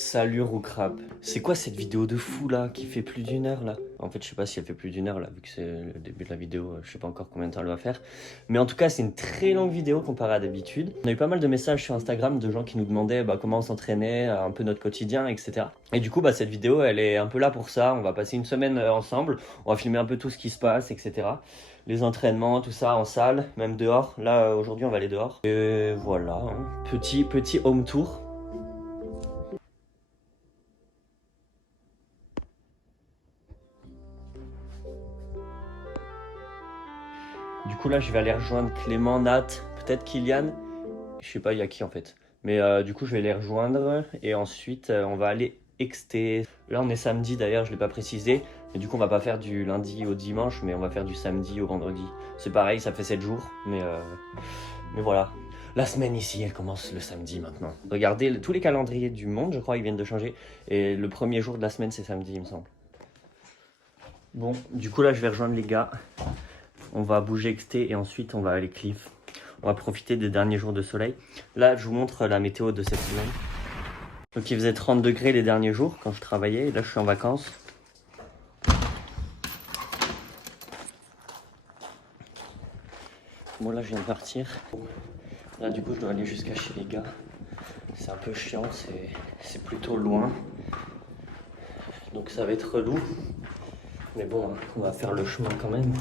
Salut Roucrap. C'est quoi cette vidéo de fou là qui fait plus d'une heure là? En fait je sais pas si elle fait plus d'une heure là vu que c'est le début de la vidéo, je sais pas encore combien de temps elle va faire. Mais en tout cas c'est une très longue vidéo comparée à d'habitude. On a eu pas mal de messages sur Instagram de gens qui nous demandaient comment on s'entraînait, un peu notre quotidien, etc. Et du coup cette vidéo elle est un peu là pour ça. On va passer une semaine ensemble, on va filmer un peu tout ce qui se passe, etc. Les entraînements, tout ça en salle, même dehors. Là aujourd'hui on va aller dehors. Et voilà, hein. Petit home tour. Du coup là je vais aller rejoindre Clément, Nat, peut-être Kylian. Je sais pas il y a qui en fait. Mais du coup je vais les rejoindre et ensuite on va aller XT. Là on est samedi d'ailleurs, je l'ai pas précisé. Mais du coup on va pas faire du lundi au dimanche mais on va faire du samedi au vendredi. C'est pareil, ça fait 7 jours mais voilà. La semaine ici elle commence le samedi maintenant. Regardez tous les calendriers du monde, je crois ils viennent de changer. Et le premier jour de la semaine c'est samedi il me semble. Bon du coup là je vais rejoindre les gars. On va bouger XT et ensuite on va aller Cliff. On va profiter des derniers jours de soleil. Là, je vous montre la météo de cette semaine. Donc il faisait 30 degrés les derniers jours quand je travaillais. Et là, je suis en vacances. Bon, là, je viens de partir. Là, du coup, je dois aller jusqu'à chez les gars. C'est un peu chiant, c'est plutôt loin. Donc ça va être relou. Mais bon, on va faire le chemin quand même.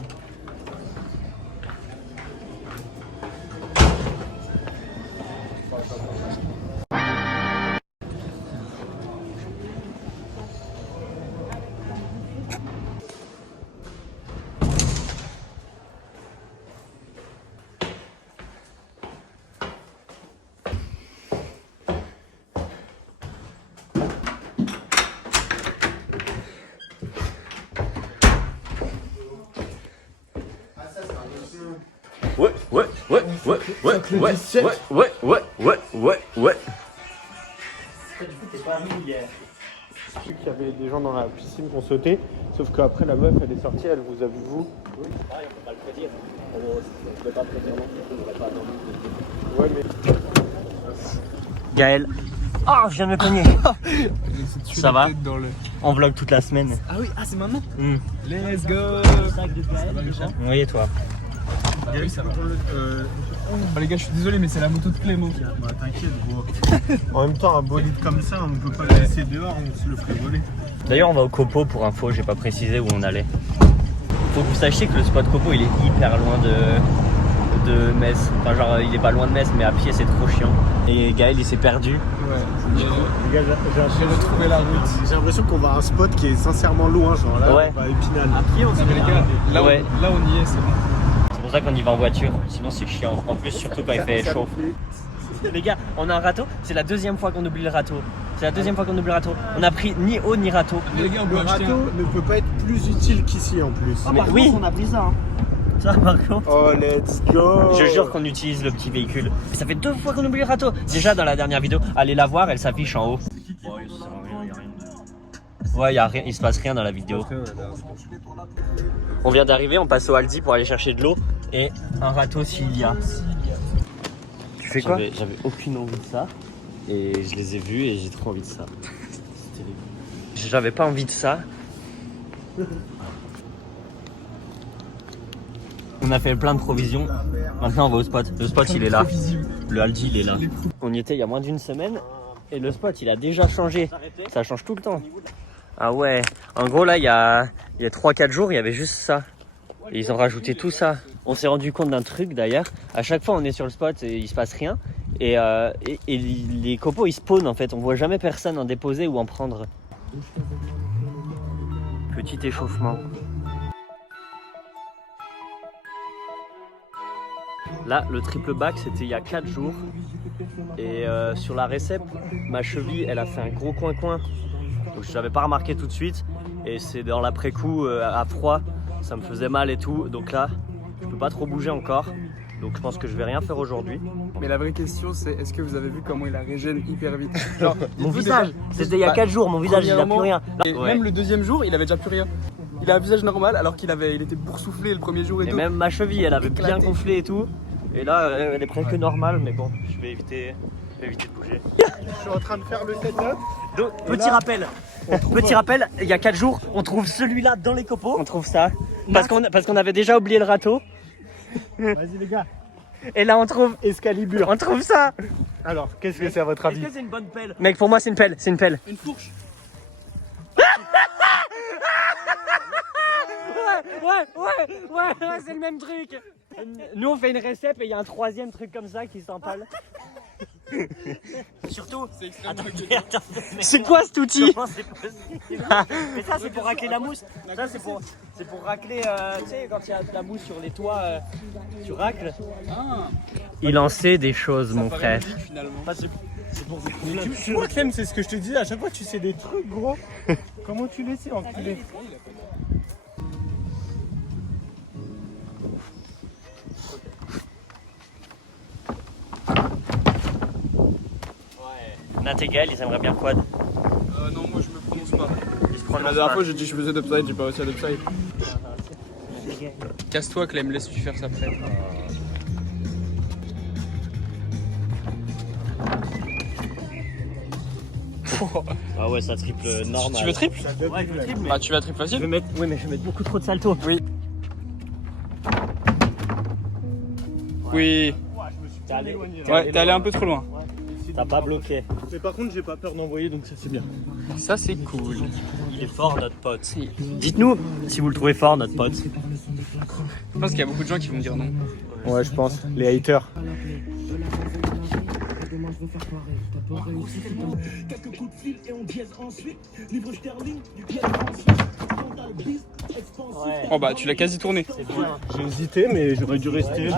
Ouais. Du coup, t'es pas venu hier. J'ai vu qu'il y avait des gens dans la piscine qui ont sauté, sauf qu'après la meuf elle est sortie, elle vous a vu vous. Oui, c'est pareil, on peut pas le prédire. On ne peut pas prédire non plus, on n'aurait pas dormi. Ouais mais... Gaël. Oh, je viens de me cogner. Ça va? On vlog toute la semaine. Ah oui, c'est maintenant. Let's go. Sac de Gaël, déjà. Oui, et toi? Gaël, ça va. Les gars, je suis désolé, mais c'est la moto de Clément. Bah t'inquiète gros. En même temps un bolide comme ça, on ne peut pas le laisser dehors, on se le ferait voler. D'ailleurs, on va au Copo pour info, j'ai pas précisé où on allait. Faut que vous sachiez que le spot Copo, il est hyper loin de Metz. Enfin, genre, il est pas loin de Metz, mais à pied, c'est trop chiant. Et Gaël, il s'est perdu. Ouais. Les gars, J'ai retrouvé la route. j'ai l'impression qu'on va à un spot qui est sincèrement loin, genre là, Ouais. on va à Épinal. À pied, on dit, les gars, là, Ouais. là on y est, c'est bon. C'est pour ça qu'on y va en voiture, sinon c'est chiant. En plus, surtout quand il fait chaud. Les gars, on a un râteau, c'est la deuxième fois qu'on oublie le râteau. On a pris ni eau ni râteau. Les gars, on Le peut acheter râteau ne peut pas être plus utile qu'ici en plus. Mais oui, on a pris ça. Hein. ça par contre. Oh let's go. Je jure qu'on utilise le petit véhicule. Ça fait 2 fois qu'on oublie le râteau. Déjà dans la dernière vidéo, allez la voir, elle s'affiche en haut. Ouais, y a rien, il se passe rien dans la vidéo. On vient d'arriver, on passe au Aldi pour aller chercher de l'eau et un râteau s'il y a. Tu fais quoi? J'avais aucune envie de ça et je les ai vus et j'ai trop envie de ça. J'avais pas envie de ça. On a fait plein de provisions. Maintenant on va au spot. Le spot il est là. Le Aldi il est là. On y était il y a moins d'une semaine et le spot il a déjà changé. Ça change tout le temps. Ah ouais. En gros là il y a 3-4 jours il y avait juste ça. Et ils ont rajouté tout ça. On s'est rendu compte d'un truc d'ailleurs. À chaque fois on est sur le spot et il se passe rien. Et les copeaux ils spawnent en fait. On voit jamais personne en déposer ou en prendre. Petit échauffement. Là, le triple back, c'était il y a 4 jours. Et sur la récep, ma cheville, elle a fait un gros coin-coin. Donc je l'avais pas remarqué tout de suite. Et c'est dans l'après-coup, à froid, ça me faisait mal et tout. Donc là, je peux pas trop bouger encore. Donc je pense que je vais rien faire aujourd'hui. Mais la vraie question, c'est est-ce que vous avez vu comment il a régène hyper vite? Genre, Mon visage, c'était il y a 4 jours, mon visage, il a plus rien. Et Ouais. même le deuxième jour, il avait déjà plus rien. Il a un visage normal alors qu'il était boursouflé le premier jour et Et tout. même ma cheville, elle avait bien Éclaté. gonflé et tout. Et là, elle est presque normale, mais bon, je vais éviter. éviter de bouger. Je suis en train de faire le setup. Donc, Et là, petit rappel, il y a 4 jours, on trouve celui-là dans les copeaux. On trouve ça parce qu'on avait déjà oublié le râteau. Vas-y les gars. Et là, on trouve Excalibur. On trouve ça. Alors, qu'est-ce que c'est à votre avis? Est-ce que c'est une bonne pelle? Mec, pour moi, c'est une pelle. C'est une pelle. Une fourche. Ouais, c'est le même truc. Nous, on fait une récep et il y a un troisième truc comme ça qui s'empale. Surtout, C'est extrêmement attends, c'est quoi cet outil? Comment c'est possible? Mais ça, c'est pour racler la mousse. Ça, c'est pour racler, tu sais, quand il y a de la mousse sur les toits, tu racles. Ah, Il en sait des choses, mon paraît frère. logique, finalement. Tu vois, Clem, c'est ce que je te disais. À chaque fois, tu sais des trucs, gros. Comment tu les sais, enculé? Nat et Gaël, ils aimeraient bien quad. Non, moi je me prononce pas. Ils se La prononcent dernière pas. fois j'ai dit je faisais d'upside, j'ai pas réussi à d'upside. Casse-toi Clem, laisse-tu faire ça après. Ah ouais, ça triple normal. Tu veux triple? Ouais, je veux triple, mais Bah tu vas triple je facile. vais mettre, oui, mais je vais mettre beaucoup trop de salto. Oui. Oui. Ouais, t'es allé un peu trop loin. T'as pas bloqué. Mais par contre, j'ai pas peur d'envoyer, donc ça c'est bien. Ça c'est cool. Il est fort, notre pote. Dites-nous si vous le trouvez fort, notre pote. Je pense qu'il y a beaucoup de gens qui vont me dire non. Ouais, je pense. Les haters. Ouais, Oh bah tu l'as quasi tourné. c'est bien. J'ai hésité, mais j'aurais dû rester.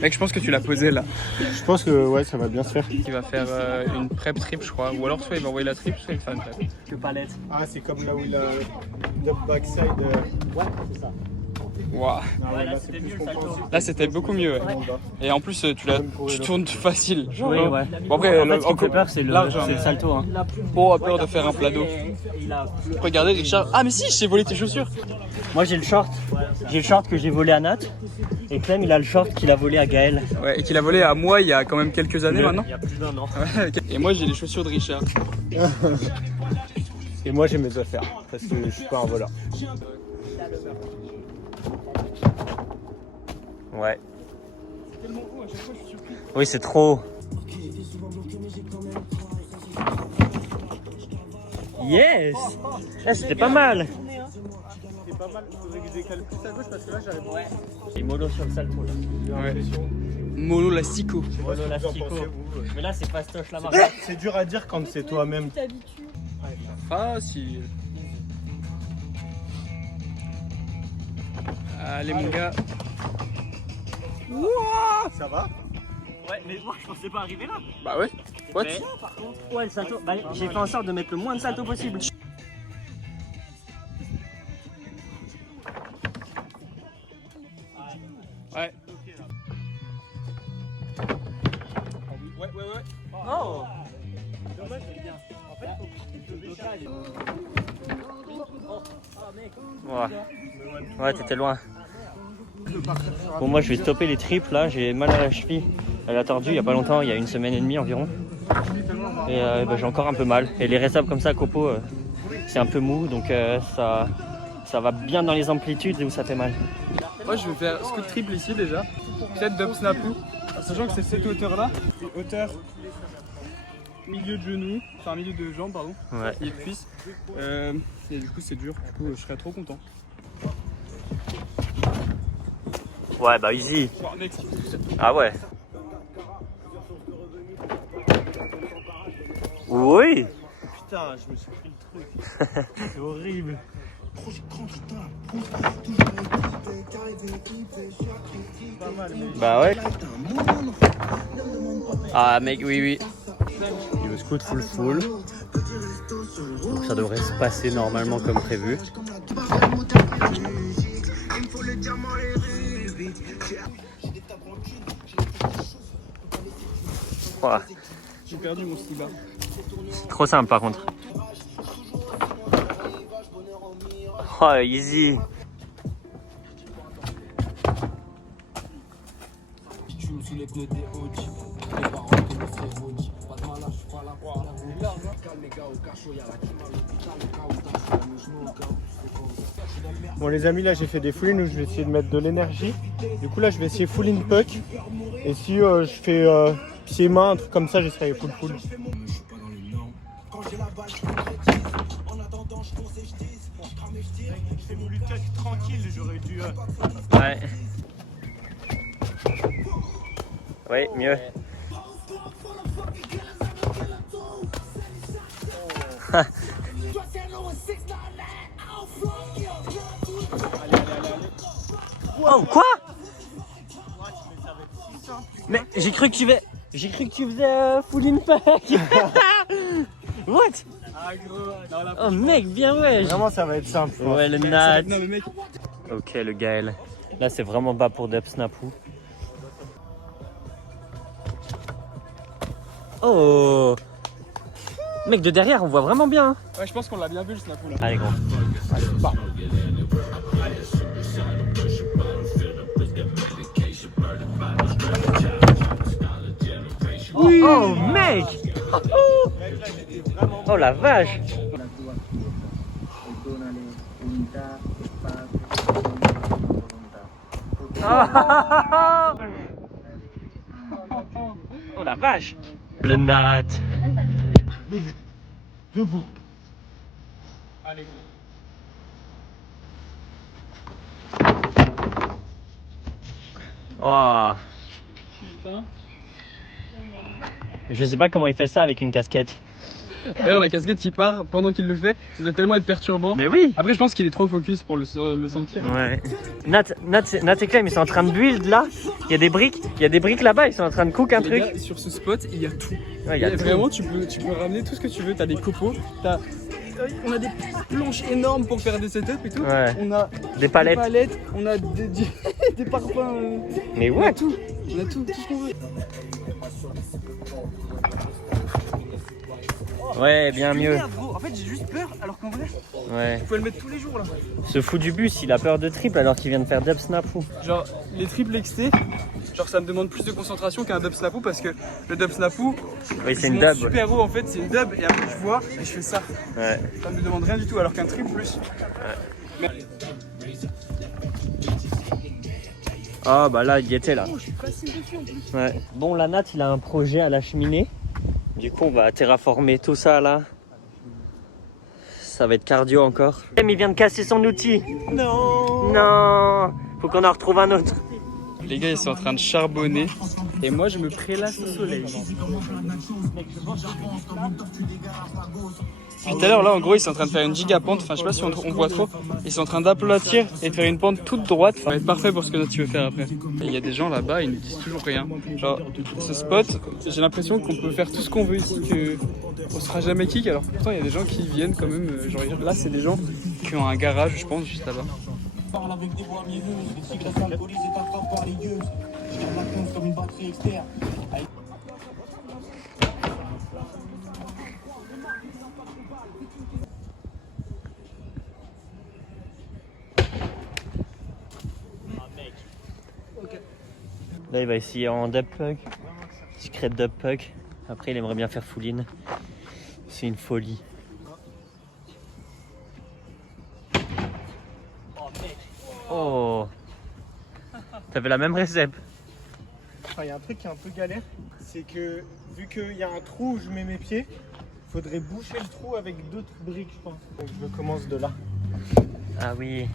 Mec, je pense que tu l'as posé là. Je pense que ouais, ça va bien se faire. Il va faire une prep trip, je crois. Ou alors soit il va envoyer la trip, soit il va faire une prep. Que palette. Ah, c'est comme là où il a le backside. Ouais, c'est ça. Waouh. Ah Ouais, là, là, c'était c'est mieux, plus le salto. compréhensible. Là c'était beaucoup mieux. Ouais. Et en plus tu tournes facile. Oui, ouais. Bon après, En fait, ce qui me fait peur, c'est large, le hein. salto. Hein. Bon, a peur de faire un plat d'eau. Il a... Regardez Richard. Ah mais si, je t'ai volé tes chaussures. Moi, j'ai le short. J'ai le short que j'ai volé à Nat. Et Clem, il a le short qu'il a volé à Gaël. Ouais, et qu'il a volé à moi il y a quand même quelques années maintenant. Il y a plus d'1 an. Ouais, ok. Et moi j'ai les chaussures de Richard. Et moi, j'ai mes affaires. Parce que je suis pas un voleur. Ouais. Oui, c'est trop. Yes! Ah, c'était pas mal. C'est pas mal. Faudrait que je décale plus à gauche parce que là, j'arrive. Ouais. Et mollo sur le salto là. Ouais. Molo lastico. Mollo lastico. Mais là, c'est fastoche la marque. C'est dur à dire quand c'est toi-même. Facile. Allez mon gars. Ça va? Ouais, mais moi, je pensais pas arriver là. Bah ouais. What? Mais, par contre, ouais, le salto. Bah, j'ai fait en sorte de mettre le moins de salto possible. Ouais. Ouais. Oh! Ouais, t'étais loin. Bon, moi je vais stopper les triples là, j'ai mal à la cheville. Elle a tordu il y a pas longtemps, il y a 1 semaine et demie environ. Et bah, j'ai encore un peu mal. Et les résaps comme ça à copeaux, c'est un peu mou donc ça va bien dans les amplitudes et où ça fait mal. Moi je vais faire scoot triple ici déjà. Peut-être dub snapu. Sachant que c'est cette hauteur là. Hauteur milieu de genou, enfin milieu de jambe pardon. Ouais. Milieu de cuisse. Et du coup c'est dur. Du coup je serais trop content. Ouais, bah easy. Wow, mec, Ah ouais. Oui. Putain, je me suis pris le truc. C'est horrible. Pas mal, mais... Bah ouais. Ah mec, oui. Il veut scoot full. Donc ça devrait se passer normalement comme prévu. Voilà. j'ai perdu mon slibard. Trop simple par contre. Oh easy. Bon les amis, là j'ai fait des full in où je vais essayer de mettre de l'énergie. Du coup là je vais essayer full in puck. Et si je fais pied-main, un truc comme ça, j'essaierai full full. J'ai voulu tuck tranquille, j'aurais dû... Ouais. Ouais, mieux. Wow, quoi? Mais j'ai cru que tu faisais full in pack. What? Ah gros, non, la Oh mec, bien ouais. Vraiment ça va être simple. Ouais, le Nat. Non, mais mec. Ok, le Gaël. Là, c'est vraiment bas pour Dub Snapu. Oh! Mec, de derrière, on voit vraiment bien. Hein. Ouais, je pense qu'on l'a bien vu le snap là. Allez, gros. Allez, bam. Oui. Oh, mec! Oh la vache! Oh la vache! Le Nat! Debout. Allez. Oh! Putain. Je sais pas comment il fait ça avec une casquette. D'ailleurs, la casquette qui part pendant qu'il le fait, ça doit tellement être perturbant. Mais oui! Après, je pense qu'il est trop focus pour le sentir. Ouais. Nat et Clem, ils sont en train de build là. Il y a des briques là-bas, ils sont en train de cook un Les truc. gars, sur ce spot, il y a tout. Ouais, il y a tout. Vraiment, tu peux ramener tout ce que tu veux. T'as des copeaux, on a des planches énormes pour faire des setups et tout. Ouais. On a Des palettes. on a des parpaings. Mais On a ouais! tout, tout ce qu'on veut. Ouais, bien mieux. Merde, gros. En fait, j'ai juste peur alors qu'en vrai, Ouais. tu peux le mettre tous les jours là. Ce fou du bus, il a peur de triple alors qu'il vient de faire Dub Snapu. Genre, les triple XT, genre ça me demande plus de concentration qu'un dub snapu parce que le dub snapu, Oui, c'est je une monte dub. super haut en fait, c'est une dub et après je vois et je fais ça. Ouais. Ça me demande rien du tout alors qu'un triple plus. Ah bah là, il y était là. Oh, je suis facile dessus en plus. Ouais. Bon, la Nat, il a un projet à la cheminée. Du coup, on va terraformer tout ça là. Ça va être cardio encore. Il vient de casser son outil. Non. Non. Faut qu'on en retrouve un autre. Les gars, ils sont en train de charbonner et moi je me prélasse au soleil. Puis tout à l'heure là en gros ils sont en train de faire une gigapente, enfin je sais pas si on voit trop, ils sont en train d'aplatir et de faire une pente toute droite, ça va être parfait pour ce que tu veux faire après. Et il y a des gens là-bas, ils ne disent toujours rien. Genre ce spot, j'ai l'impression qu'on peut faire tout ce qu'on veut ici, qu'on sera jamais kick, alors pourtant il y a des gens qui viennent quand même, genre là c'est des gens qui ont un garage je pense juste là-bas. Parle avec des voix mielleuses, les cycles alcoolisés t'attrapent par les gueules. Je garde la conce comme une batterie externe. Là, il va essayer en dub puck. Secret dub puck. Après, il aimerait bien faire full in. C'est une folie. Oh! T'avais la même récep. Enfin, il y a un truc qui est un peu galère, c'est que vu qu'il y a un trou où je mets mes pieds, il faudrait boucher le trou avec d'autres briques, je pense. Donc je commence de là. Ah oui.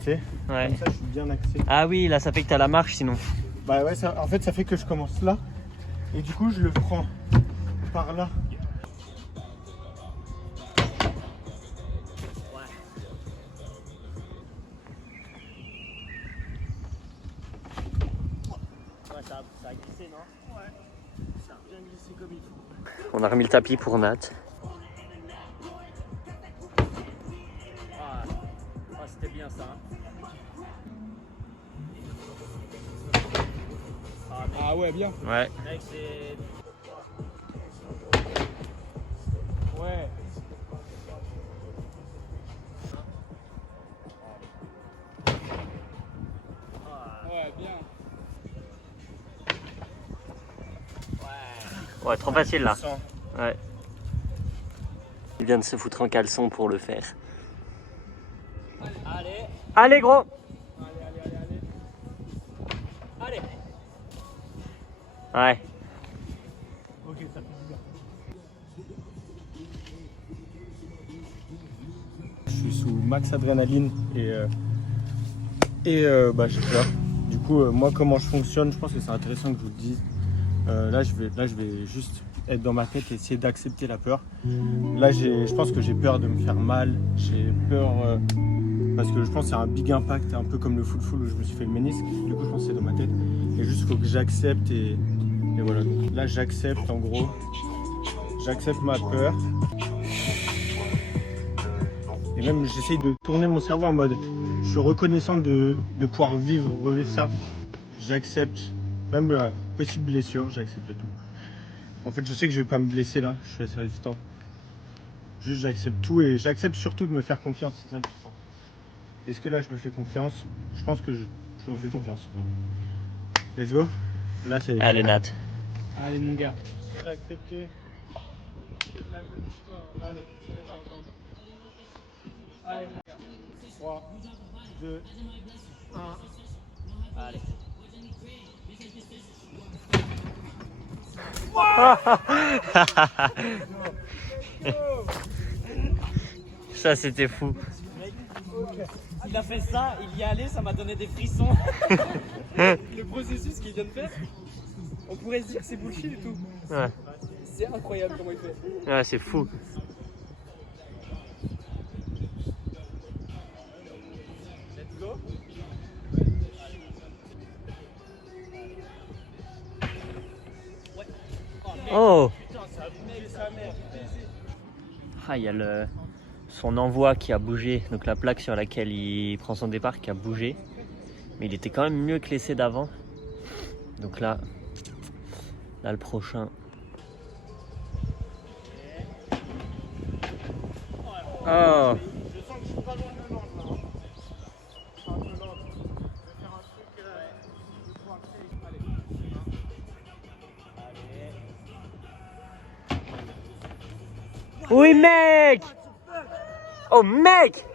Tu sais, Ouais. comme ça je suis bien axé. Ah oui, là, ça fait que t'as la marche sinon. Bah ouais, en fait ça fait que je commence là. Et du coup je le prends par là. Ça a glissé, non? Ouais. Ça a bien glissé comme il faut. On a remis le tapis pour Nat. Ah, c'était bien ça. Ah ouais bien. Ouais. Ouais. Ouais bien. Ouais, trop facile là. Ouais. Il vient de se foutre en caleçon pour le faire. Allez. Allez gros. Allez. Ouais. Ok, ça fait du bien. Je suis sous max adrénaline et bah, j'ai peur. Du coup, moi, comment je fonctionne, je pense que c'est intéressant que je vous le dise. Là, je vais juste être dans ma tête et essayer d'accepter la peur. Là, je pense que j'ai peur de me faire mal. J'ai peur parce que je pense que c'est un big impact, un peu comme le full où je me suis fait le ménisque. Du coup, je pense que c'est dans ma tête. Et juste, il faut que j'accepte et voilà. Donc, là, j'accepte en gros. J'accepte ma peur. Et même, j'essaye de tourner mon cerveau en mode je suis reconnaissant de pouvoir revivre ça. J'accepte. Même la possible blessure, j'accepte tout. En fait, je sais que je vais pas me blesser là, je suis assez résistant. Juste, j'accepte tout et j'accepte surtout de me faire confiance. C'est ça le plus fort. Est-ce que là, je me fais confiance? Je pense que je me fais confiance. Let's go. Là, c'est. Allez Nat. Allez, mon gars. Accepter. Allez. Allez, mon gars. 3, 2, 1. Allez. Ça c'était fou. Il a fait ça, il y est allé, ça m'a donné des frissons. Le processus qu'il vient de faire, on pourrait se dire que c'est bullshit et tout. Ouais, C'est incroyable comment il fait. ouais c'est fou. Let's go. Oh. Putain, ça a bougé sa mère. Ah, il y a son envoi qui a bougé, donc la plaque sur laquelle il prend son départ qui a bougé. Mais il était quand même mieux que l'essai d'avant. Donc là le prochain. Oh. Je sens que je suis pas loin de Nantes là. Je suis un peu lent. Je vais faire un truc. Je crois que allez. Oui mec. Oh mec.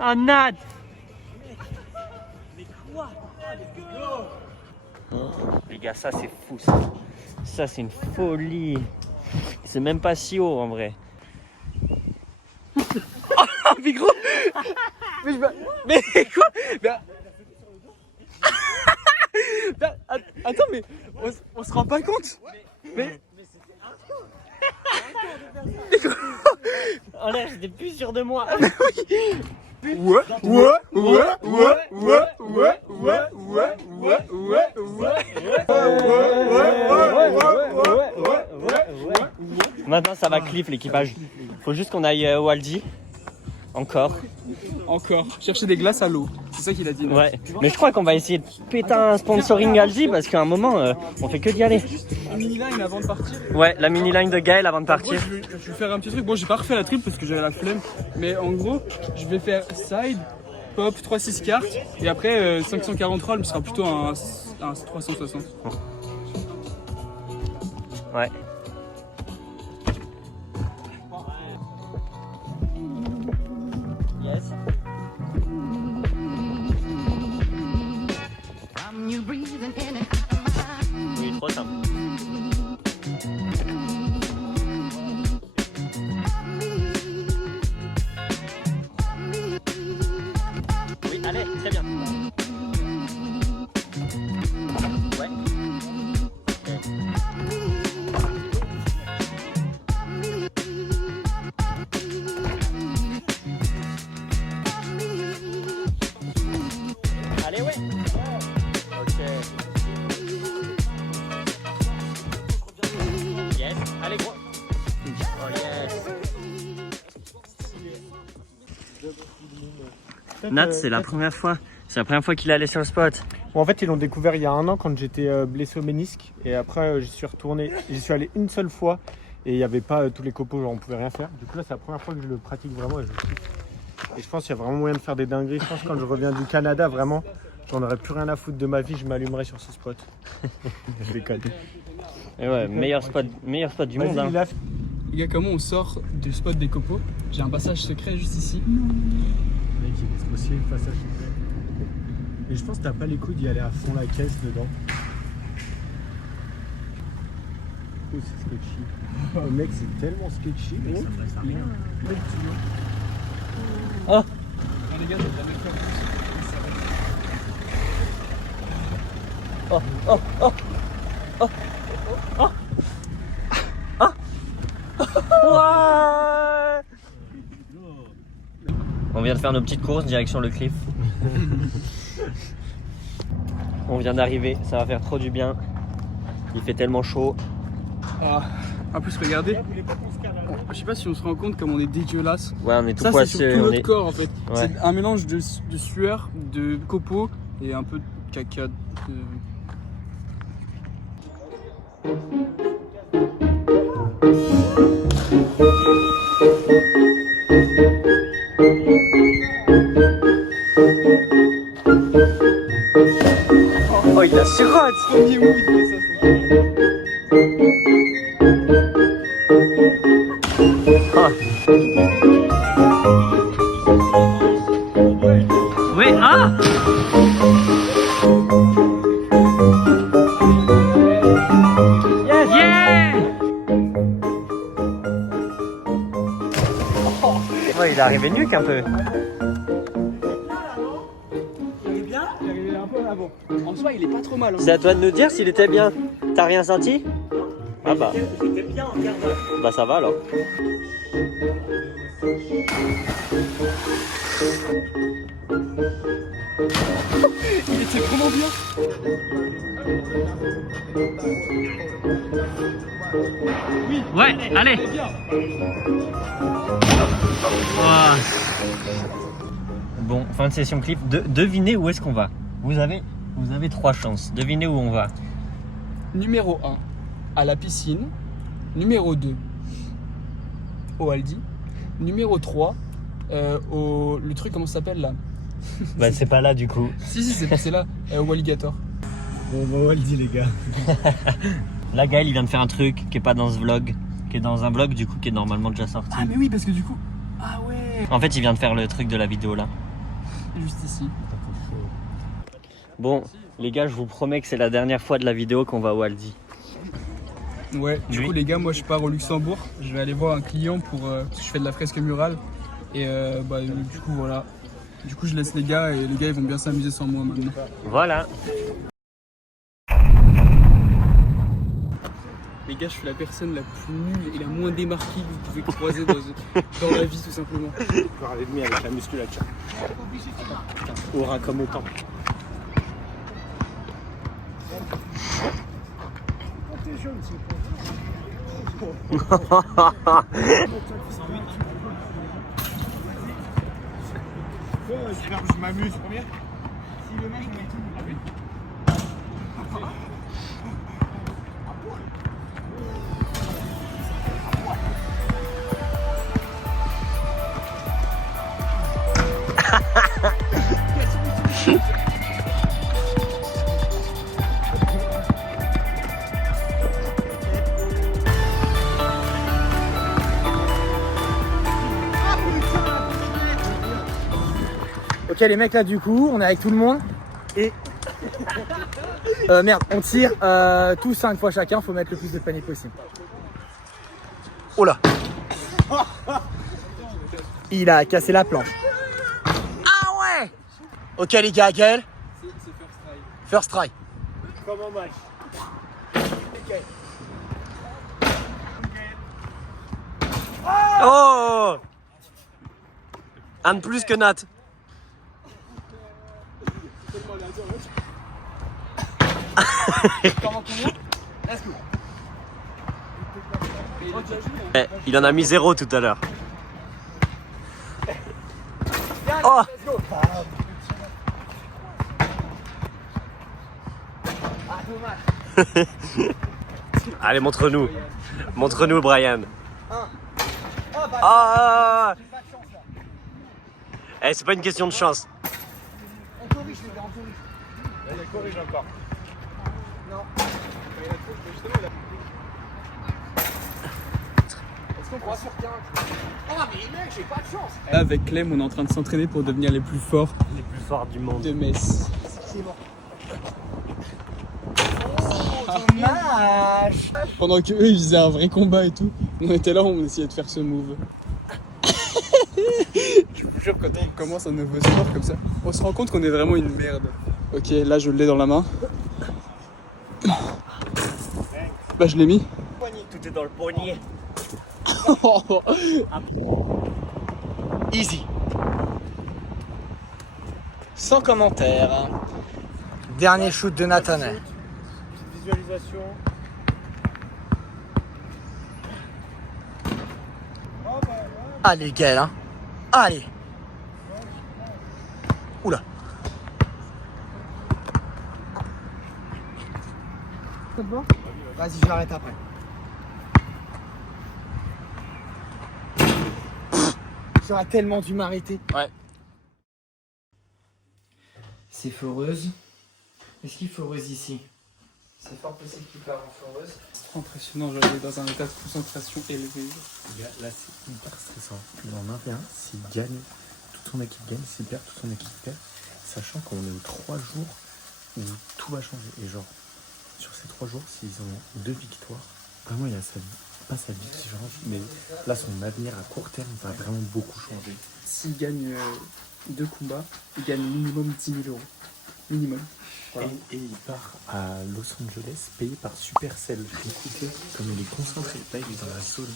Oh Nat. Mais quoi? Let's go. Les gars, ça c'est fou ça. Ça c'est une folie. C'est même pas si haut en vrai. Ah, mais gros. Mais quoi? Attends, mais on se rend pas compte. Mais Oh là, j'étais plus sûr de moi. Maintenant ça va cliff l'équipage. Faut juste qu'on aille au Aldi. Encore. chercher des glaces à l'eau. C'est ça qu'il a dit. Ouais. Mais je crois qu'on va essayer de péter un sponsoring Aldi parce qu'à un moment on fait que d'y aller. Une mini line avant de partir. Ouais, la mini line de Gaël avant de En gros, partir. je vais faire un petit truc. Bon, j'ai pas refait la triple parce que j'avais la flemme. Mais en gros, je vais faire side, pop, 3-6 cartes. Et après, 543 me sera plutôt un 360. Ouais. Yes. Oui, trop simple. Oui, allez, très bien. Ouais. Ok. Allez, ouais. Ok. Yes. Allez, gros. Oh, yes. Nat, c'est la première fois. C'est la première fois qu'il est allé sur le spot. Bon, en fait, ils l'ont découvert il y a 1 an quand j'étais blessé au ménisque. Et après, j'y suis retourné. J'y suis allé une seule fois. Et il n'y avait pas tous les copeaux, genre on pouvait rien faire. Du coup, là, c'est la première fois que je le pratique vraiment et je kiffe. Et je pense qu'il y a vraiment moyen de faire des dingueries. Je pense que quand je reviens du Canada, vraiment, J'en aurais plus rien à foutre de ma vie, je m'allumerais sur ce spot. Je déconne. Et ouais, meilleur spot du monde. Hein. Les gars, comment on sort du spot des copeaux? J'ai un passage secret juste ici. Le mec, il est aussi le passage secret. Et je pense que t'as pas les coups d'y aller à fond la caisse dedans. Oh, c'est sketchy. Oh, mec, c'est tellement sketchy. Mais ça passe à rien. Oh. Ah, les gars, j'ai jamais fait plus. Oh, oh, oh, oh, oh, oh, ouais. On vient de faire nos petites courses direction le cliff. On vient d'arriver, ça va faire trop du bien. Il fait tellement chaud. Ah. En plus, regardez. Je sais pas si on se rend compte comme on est dégueulasse. Ouais, on est tout ça, c'est sur poisseux. tout on notre est... corps en fait. Ouais. C'est un mélange de sueur, de copeaux et un peu de caca. Oh, il a surote. Premier move, il fait ça. Oui, ah. Yes, yeah. Ouais, il est arrivé nuque un peu. Il est arrivé un peu là, bon. En soi, il est pas trop mal. Hein. C'est à toi de nous dire s'il était bien. T'as rien senti? Ah bah. J'étais bien en terre. Bah ça va alors. Il était vraiment bien. Oui. Ouais, allez. Ouah. Bon, fin de session clip. Devinez où est-ce qu'on va. Vous avez 3 chances. Devinez où on va. Numéro 1, à la piscine. Numéro 2, au Aldi. Numéro 3, le truc, comment ça s'appelle là? Bah c'est pas là du coup. Si, c'est là, au Alligator. Bon, on va le dire, les gars. Là Gaël il vient de faire un truc qui est pas dans ce vlog, qui est dans un vlog du coup qui est normalement déjà sorti. Ah, mais oui, parce que du coup. Ah ouais. En fait il vient de faire le truc de la vidéo là. Juste ici. Bon les gars je vous promets que c'est la dernière fois de la vidéo qu'on va au Aldi. Ouais, du Oui. coup, les gars, moi je pars au Luxembourg. Je vais aller voir un client pour. Parce que je fais de la fresque murale. Et bah, du coup, voilà. Du coup, je laisse les gars et les gars ils vont bien s'amuser sans moi maintenant. Voilà. Les gars, je suis la personne la plus nulle et la moins démarquée que vous pouvez croiser dans la vie, tout simplement. Encore un ennemi avec la musculature. Aura comme autant. Je m'amuse. Combien? Si le mec il met tout. Ah oui. Ok les mecs là du coup on est avec tout le monde et merde on tire tous 5 fois chacun, faut mettre le plus de panier possible. Oh là. Il a cassé la planche. Ah ouais. Ok les gars, Gaël. C'est first try. First try. Comme en match. Oh un de plus que Nat. Il en a mis 0 tout à l'heure. Oh allez, montre-nous. Montre-nous, Brian. Ah eh, c'est pas une question de chance. On corrige les gars, on corrige. il corrige encore. Est-ce qu'on croit sur 15? Oh mais mec, j'ai pas de chance. Là, avec Clem, on est en train de s'entraîner pour devenir les plus forts du monde. de Metz. Dommage. Pendant que eux ils faisaient un vrai combat et tout, on était là, on essayait de faire ce move. Je vous jure, quand on commence un nouveau sport comme ça, on se rend compte qu'on est vraiment une merde. Ok, là je l'ai dans la main. Bah je l'ai mis. Tout est dans le poignet. Easy. Sans commentaire. Dernier shoot de Nathan. Petite visualisation. Allez, Gaël, hein. Allez. Oula. Vas-y, je l'arrête après. J'aurais tellement dû m'arrêter. Ouais. C'est foreuse. Est-ce qu'il foreuse ici? C'est fort possible qu'il part en foreuse. C'est trop impressionnant, genre il est dans un état de concentration élevé. Là, c'est hyper stressant. Dans 21, s'il gagne, toute son équipe gagne. S'il perd, toute son équipe perd. Sachant qu'on est aux 3 jours où tout va changer. Et genre, sur ces 3 jours, s'ils ont 2 victoires, vraiment, il a sa vie. Pas sa vie qui change, mais là, son avenir à court terme va vraiment beaucoup changer. S'il gagne 2 combats, il gagne minimum 10 000 euros. Minimum. Voilà. Et il part à Los Angeles payé par Supercell. Écoutez, comme il est concentré, là il est dans la zone.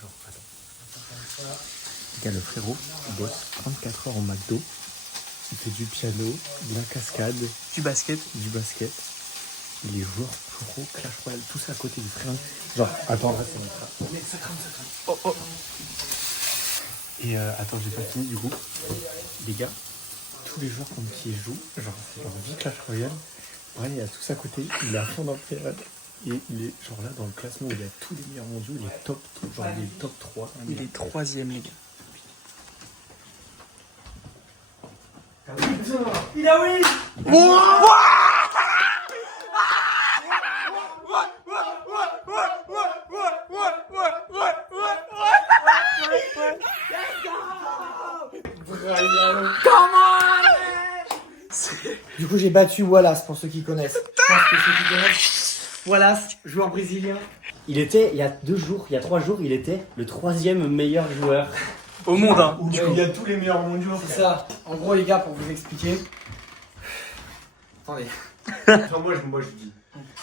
Genre, attends. Regarde, le frérot, il bosse 34 heures au McDo. Il fait du piano, de la cascade, Du basket. Il est joueur pro, Clash Royale, tout ça à côté du frère. Genre, attends, là c'est mon frère. Mais ça crame. Oh, oh. Et attends, j'ai pas fini du coup. Les gars, tous les joueurs contre qui il joue, genre c'est leur vie Clash Royale. Ouais, il y a tout ça à côté, il est à fond dans le période. Et il est genre là dans le classement où il y a tous les meilleurs mondiaux, il est top, genre il est top 3. Il est 3ème, les gars. Il a oui. Du coup, j'ai battu Wallace pour ceux qui connaissent. Je pense que ceux qui connaissent. Wallace, joueur brésilien. Il était, il y a 3 jours, il était le 3e meilleur joueur. Au monde, hein. Du coup, il y a tous les meilleurs mondiaux. C'est ça. En gros, les gars, pour vous expliquer. Attendez. Enfin, moi je dis.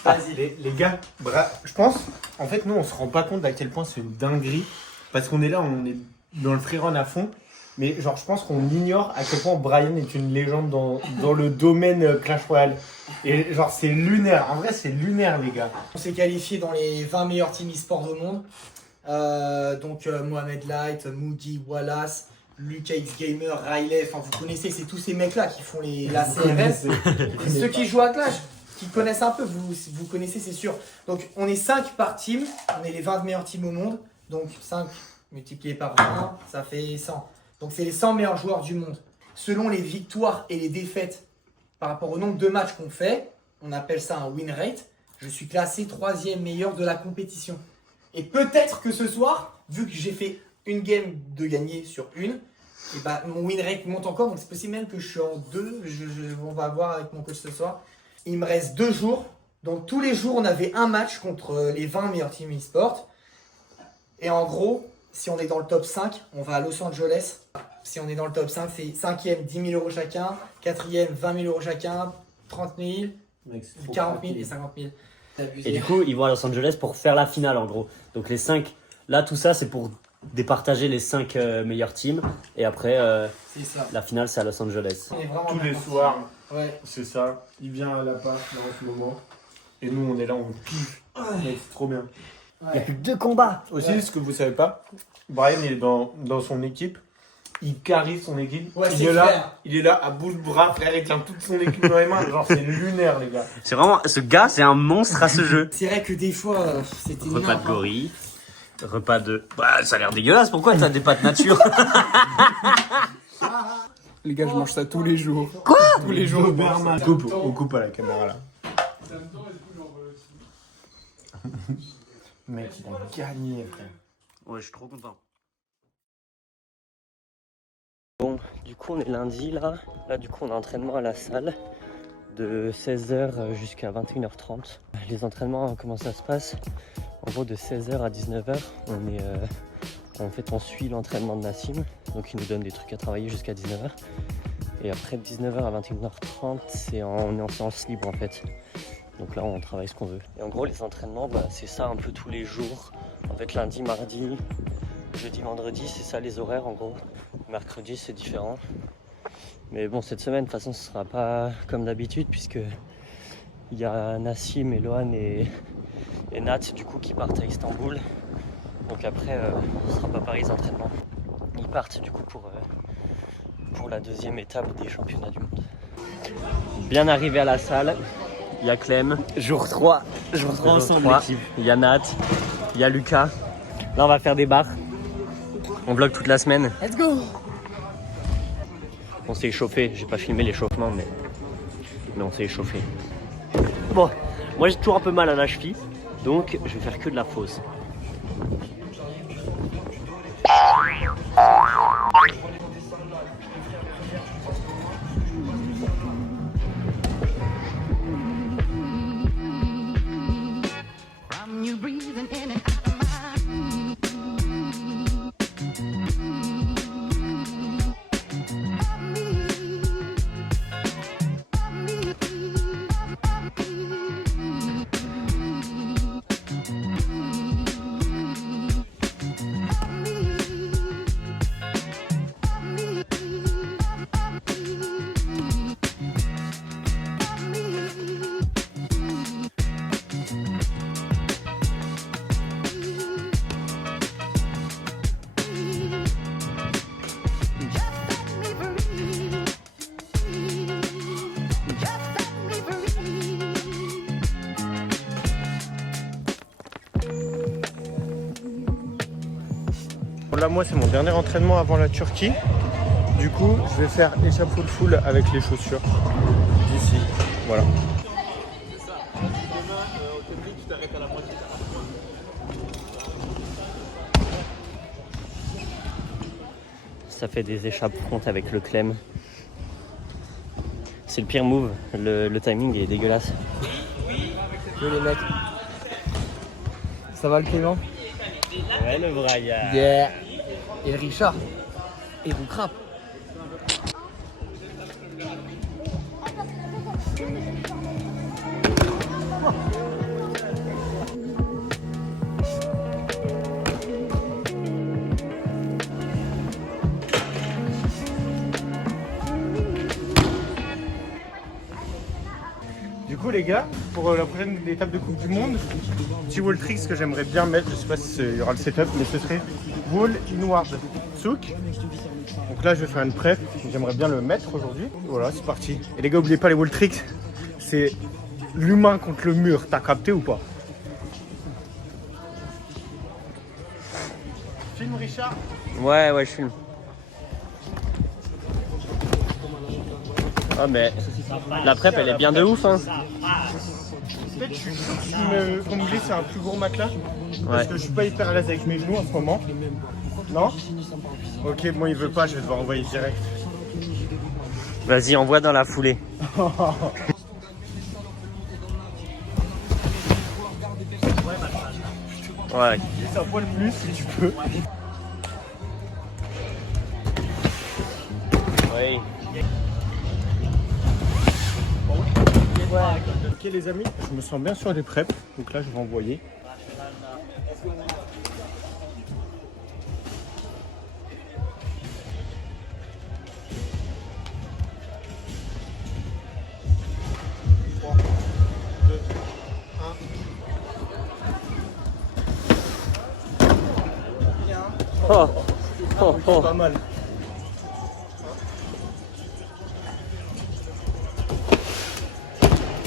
Vas-y. Les gars, je pense, en fait, nous on se rend pas compte à quel point c'est une dinguerie. Parce qu'on est là, on est dans le freerun à fond. Mais genre, je pense qu'on ignore à quel point Brian est une légende dans le domaine Clash Royale. Et genre, c'est lunaire. En vrai, c'est lunaire, les gars. On s'est qualifié dans les 20 meilleurs teams e-sport au monde. Donc Mohamed Light, Moody, Wallace, Lucas X Gamer, Riley, enfin vous connaissez, c'est tous ces mecs-là qui font la CRS. C'est ceux qui jouent à Clash, qui connaissent un peu, vous connaissez c'est sûr. Donc on est 5 par team, on est les 20 meilleurs teams au monde. Donc 5 multiplié par 20, ça fait 100. Donc c'est les 100 meilleurs joueurs du monde. Selon les victoires et les défaites par rapport au nombre de matchs qu'on fait, on appelle ça un win rate. Je suis classé 3e meilleur de la compétition. Et peut-être que ce soir, vu que j'ai fait une game de gagner sur une, et bah, mon win rate monte encore. Donc c'est possible même que je suis en 2. On va voir avec mon coach ce soir. Il me reste 2 jours. Donc tous les jours, on avait un match contre les 20 meilleurs teams e-sport. Et en gros, si on est dans le top 5, on va à Los Angeles. Si on est dans le top 5, c'est 5e, 10 000 euros chacun. 4e, 20 000 euros chacun. 30 000, 40 000 et 50 000. Et du coup, ils vont à Los Angeles pour faire la finale en gros. Donc les 5, là tout ça c'est pour départager les 5 meilleurs teams. Et après, C'est ça. la finale c'est à Los Angeles. On est vraiment Tous les bien soirs, parti. Ouais. c'est ça. Il vient à la part là, en ce moment. Et nous, on est là, on kiffe. Mec, c'est trop bien. Il n'y a plus que 2 combats. Aussi, Ouais. ce que vous savez pas, Brian il est dans son équipe. Il carry son équipe. Ouais, il c'est est là, clair. il est là à bout de bras, frère. Il tient toute son équipe dans les mains. Genre, c'est lunaire, les gars. C'est vraiment, ce gars c'est un monstre à ce jeu. C'est vrai que des fois, c'était Repas énorme, de gorille. Repas de... Bah, ça a l'air dégueulasse, pourquoi t'as des pâtes nature? Les gars, je mange ça tous les jours. Quoi? Tous les jours. On coupe à la caméra là. Mec, il a gagné, frère. Ouais, je suis trop content. Bon, du coup, on est lundi là. Là, du coup, on a entraînement à la salle de 16h jusqu'à 21h30. Les entraînements, comment ça se passe? En gros, de 16h à 19h, en fait, on suit l'entraînement de Nassim. Donc, il nous donne des trucs à travailler jusqu'à 19h. Et après, de 19h à 21h30, on est en séance libre en fait. Donc là, on travaille ce qu'on veut. Et en gros, les entraînements, bah, c'est ça un peu tous les jours. En fait, lundi, mardi, jeudi, vendredi, c'est ça les horaires en gros. Mercredi, c'est différent. Mais bon, cette semaine, de toute façon, ce sera pas comme d'habitude puisque il y a Nassim, Eloane et Nat du coup qui partent à Istanbul. Donc après, ce sera pas pareil les entraînements. Ils partent du coup pour la deuxième étape des championnats du monde. Bien arrivé à la salle. Il y a Clem, jour 3 ensemble l'équipe. Il y a Nat, il y a Lucas. Là on va faire des barres. On vlog toute la semaine. Let's go! On s'est échauffé, j'ai pas filmé l'échauffement mais on s'est échauffé. Bon, moi j'ai toujours un peu mal à la cheville, donc je vais faire que de la fausse. Là, moi, c'est mon dernier entraînement avant la Turquie. Du coup, je vais faire échafaud full avec les chaussures d'ici. Voilà. Ça fait des échappes front avec le Clem. C'est le pire move, le timing est dégueulasse. Yo les mecs. Ça va le Clément? Ouais le braillard. Yeah. Et le Richard. Et vous crape. Du coup, les gars, pour la prochaine étape de Coupe du Monde, petit wall tricks que j'aimerais bien mettre, je sais pas s'il y aura le setup, mais ce serait wall inward souk. Donc là, je vais faire une prep, j'aimerais bien le mettre aujourd'hui. Voilà, c'est parti. Et les gars, n'oubliez pas les wall tricks, c'est l'humain contre le mur. T'as capté ou pas? Film Richard? Ouais, je filme. Ah mais la prep elle est bien de ouf hein. Peut-être qu'on me glisse un plus gros matelas parce que je suis pas hyper à l'aise avec mes genoux en ce moment. Non? Ok, bon il veut pas, je vais devoir envoyer direct. Vas-y, envoie dans la foulée. Ouais. C'est un poil plus si tu peux. Oui. Ok les amis, je me sens bien sur les preps, donc là je vais envoyer. Oh. Pas mal.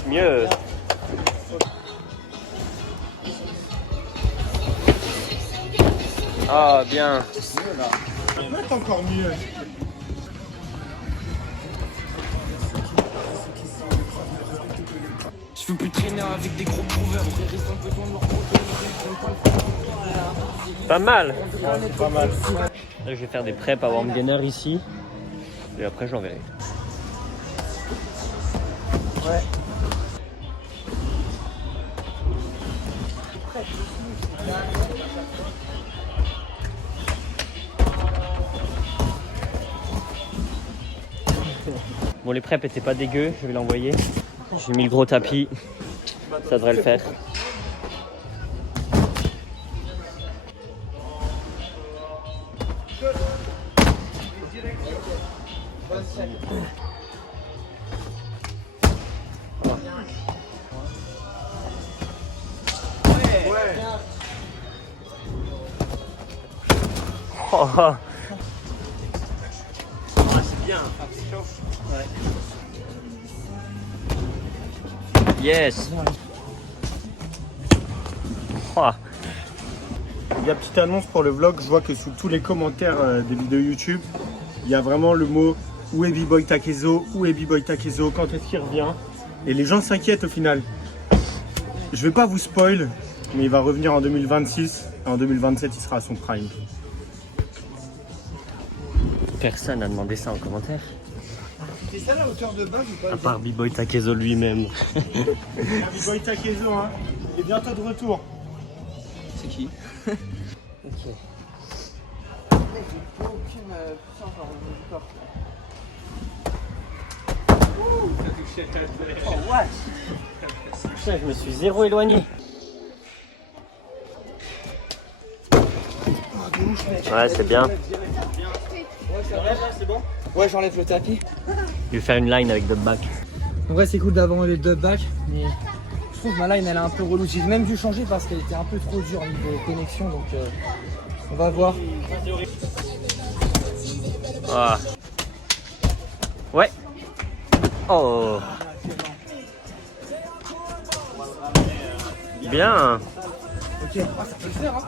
Mieux. Ah, bien. C'est encore mieux. Je veux plus traîner avec des gros prouveurs. Pas mal. C'est pas mal. Là, je vais faire des preps à Warm Gainer ici. Et après, je l'enverrai. Ouais. Bon, les preps étaient pas dégueux, je vais l'envoyer. J'ai mis le gros tapis, ça devrait le faire. Oh, oh. C'est bien. Ouais. Yes. Oh. Il y a petite annonce pour le vlog. Je vois que sous tous les commentaires des vidéos YouTube, il y a vraiment le mot où est B-Boy Takezo, où est B-Boy Takezo, quand est-ce qu'il revient. Et les gens s'inquiètent au final. Je vais pas vous spoil, mais il va revenir en 2026. Et en 2027, il sera à son prime. Personne n'a demandé ça en commentaire. C'est ça la hauteur de base ou pas? À part B-Boy Takezo lui-même. B-Boy Takezo, hein. Il est bientôt de retour. C'est qui? Ok. Oh, what? Putain, je me suis zéro éloigné. Ouais, c'est bien. Ouais, j'enlève le tapis. Je vais faire une line avec Dubback. En vrai, c'est cool d'avoir les deux back, mais je trouve que ma line elle est un peu relou. J'ai même dû changer parce qu'elle était un peu trop dure niveau connexion, donc on va voir. Ah. Ouais. Oh. Bien. Ok, ah, ça peut le faire, hein.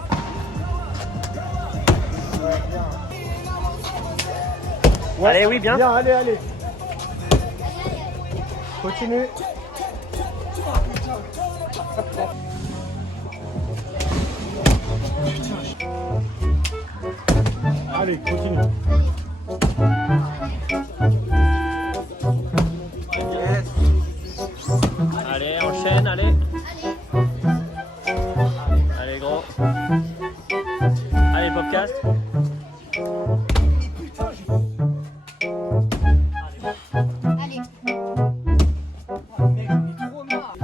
Ouais, Allez, oui, bien. Bien, allez, allez. Continue. Allez, continue. Allez, enchaîne, allez. Allez, gros. Allez, podcast. Allez. Mec, j'en ai trop marre.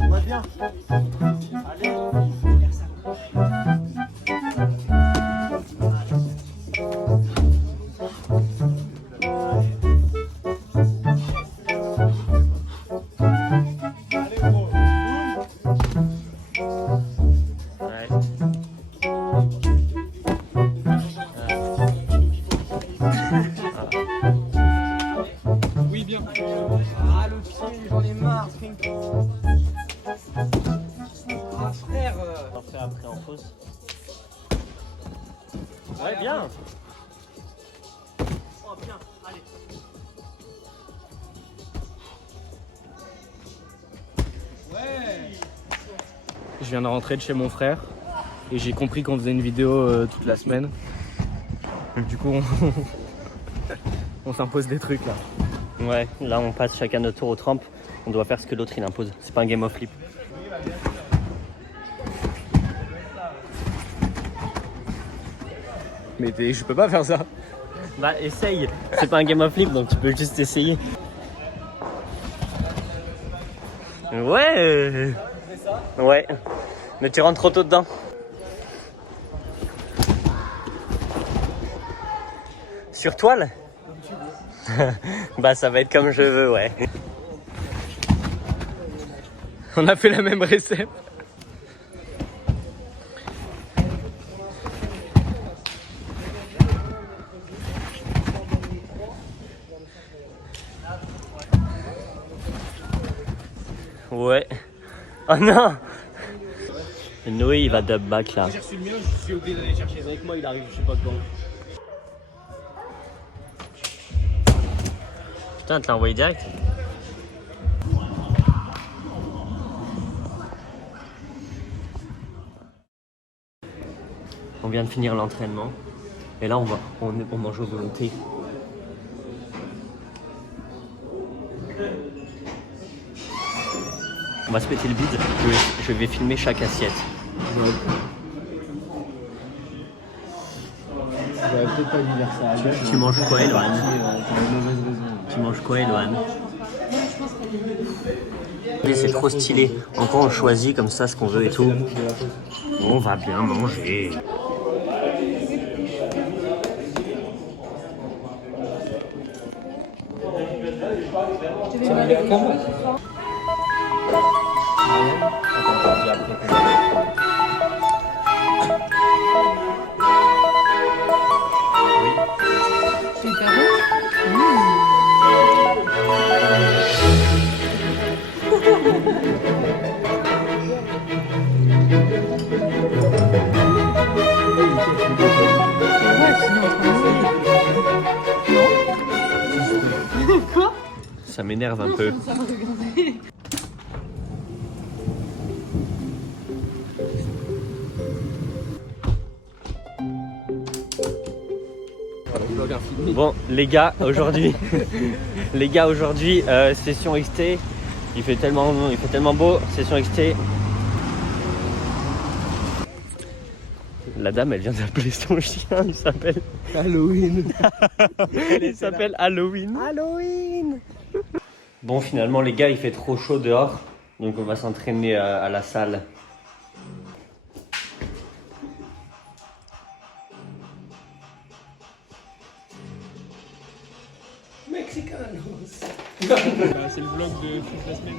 On va bien. Allez. Allez, gros. Ouais. Oui, bien. Ah, le pied, j'en ai marre, Spring. Ah, frère. On fait après en pause. Ouais, bien. Oh, bien, allez. Je viens de rentrer de chez mon frère et j'ai compris qu'on faisait une vidéo toute la semaine. Du coup, on s'impose des trucs là. Ouais, là on passe chacun notre tour au trempe. On doit faire ce que l'autre il impose. C'est pas un game of flip. Mais je peux pas faire ça. Bah essaye. C'est pas un game of flip donc tu peux juste essayer. Ouais. Ouais. Mais tu rentres trop tôt dedans. Sur toile? Bah ça va être comme je veux, ouais. On a fait la même recette. Ouais. Oh non. Noé il va dub back là. J'ai reçu le mien, je suis obligé d'aller chercher avec moi, il arrive je sais pas quand. Putain, tu l'as envoyé direct? On vient de finir l'entraînement et là on mange aux volontés. On va se péter le bide, je vais filmer chaque assiette. Tu manges quoi, Eloane? Tu manges quoi, Eloane? C'est trop stylé. Encore on choisit comme ça ce qu'on veut et tout. On va bien manger. Ça m'énerve un peu. Bon les gars aujourd'hui session XT, il fait tellement beau, session XT. La dame elle vient d'appeler son chien, il s'appelle Halloween. Il s'appelle Halloween. Halloween. Bon finalement les gars il fait trop chaud dehors, donc on va s'entraîner à la salle. C'est le vlog de toute la semaine.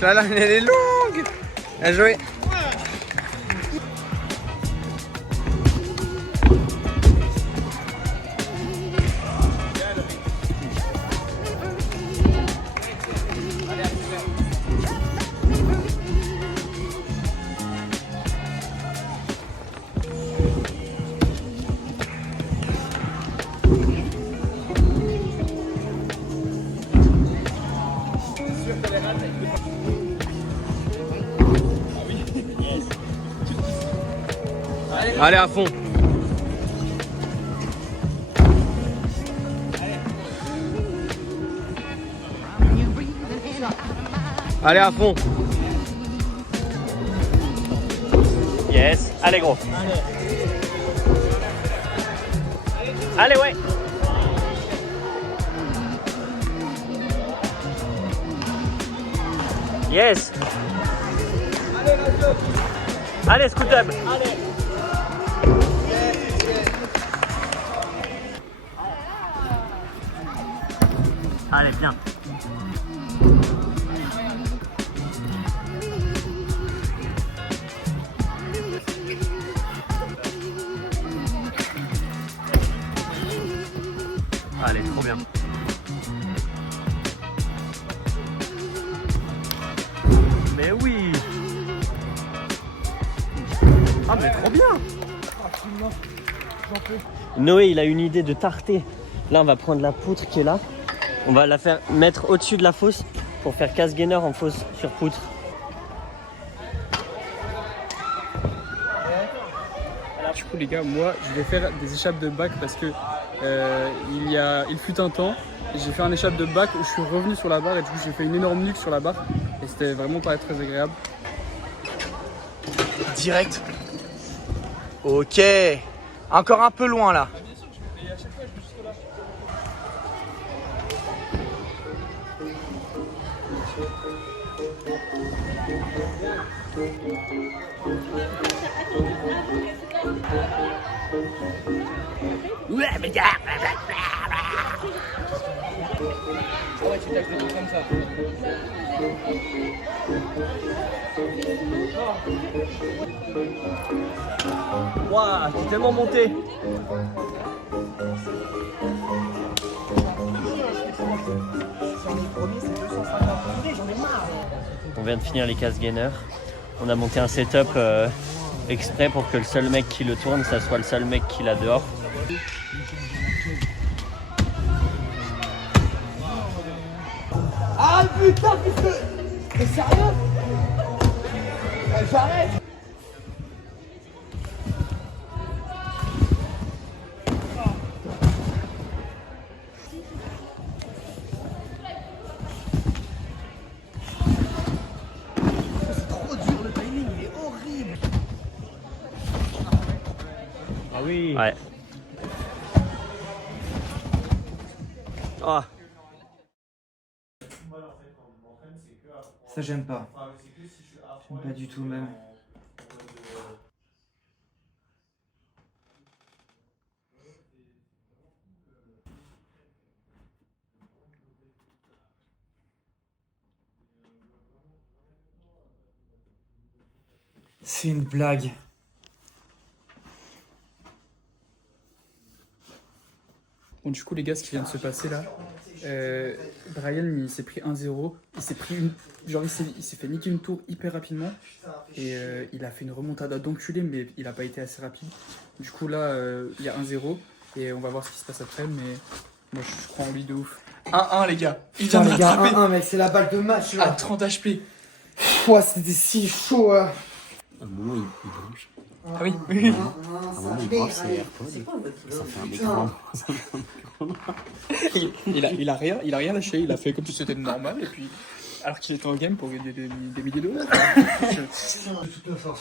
Là, elle est longue. Bien joué. Allez à fond. Allez à fond. Yes, allez gros. Allez ouais. Yes. Allez Scoot Up. Allez, bien. Allez, trop bien. Mais oui. Ah mais trop bien. Noé, il a une idée de tarter. Là, on va prendre la poutre qui est là. On va la faire mettre au-dessus de la fosse pour faire casse-gainer en fosse sur poutre. Du coup les gars, moi je vais faire des échappes de bac parce que il fut un temps, j'ai fait un échappe de bac où je suis revenu sur la barre et du coup j'ai fait une énorme nuque sur la barre et c'était vraiment pas très agréable. Direct. Ok. Encore un peu loin là. Ah ouais, tu tâches de tout comme ça. Waouh, j'ai tellement monté. On vient de finir les casse gainers. On a monté un setup exprès pour que le seul mec qui le tourne, ça soit le seul mec qui l'a dehors. Ah putain, t'es sérieux? J'arrête. C'est trop dur, le timing il est horrible. Ah oui. Ouais. Ah. Ça j'aime pas. J'aime pas du tout même. C'est une blague. Bon, du coup, les gars, ce qui vient de se passer là, Brian il s'est pris 1-0. Il s'est pris une. Genre, il s'est fait niquer une tour hyper rapidement. Et il a fait une remontada d'enculé, mais il a pas été assez rapide. Du coup, là, il y a 1-0. Et on va voir ce qui se passe après. Mais moi, je crois en lui de ouf. 1-1, les gars. Il vient de les gars, rattraper 1-1 mec, c'est la balle de match à là. 30 HP. Ouah, c'était si chaud là. À un moment, il branche. Ah oui, oui. À un moment, il branche ses AirPods. Ça fait un écran. Il a rien lâché. Il a fait comme si c'était normal. Et puis, alors qu'il était en game pour gagner des milliers d'euros.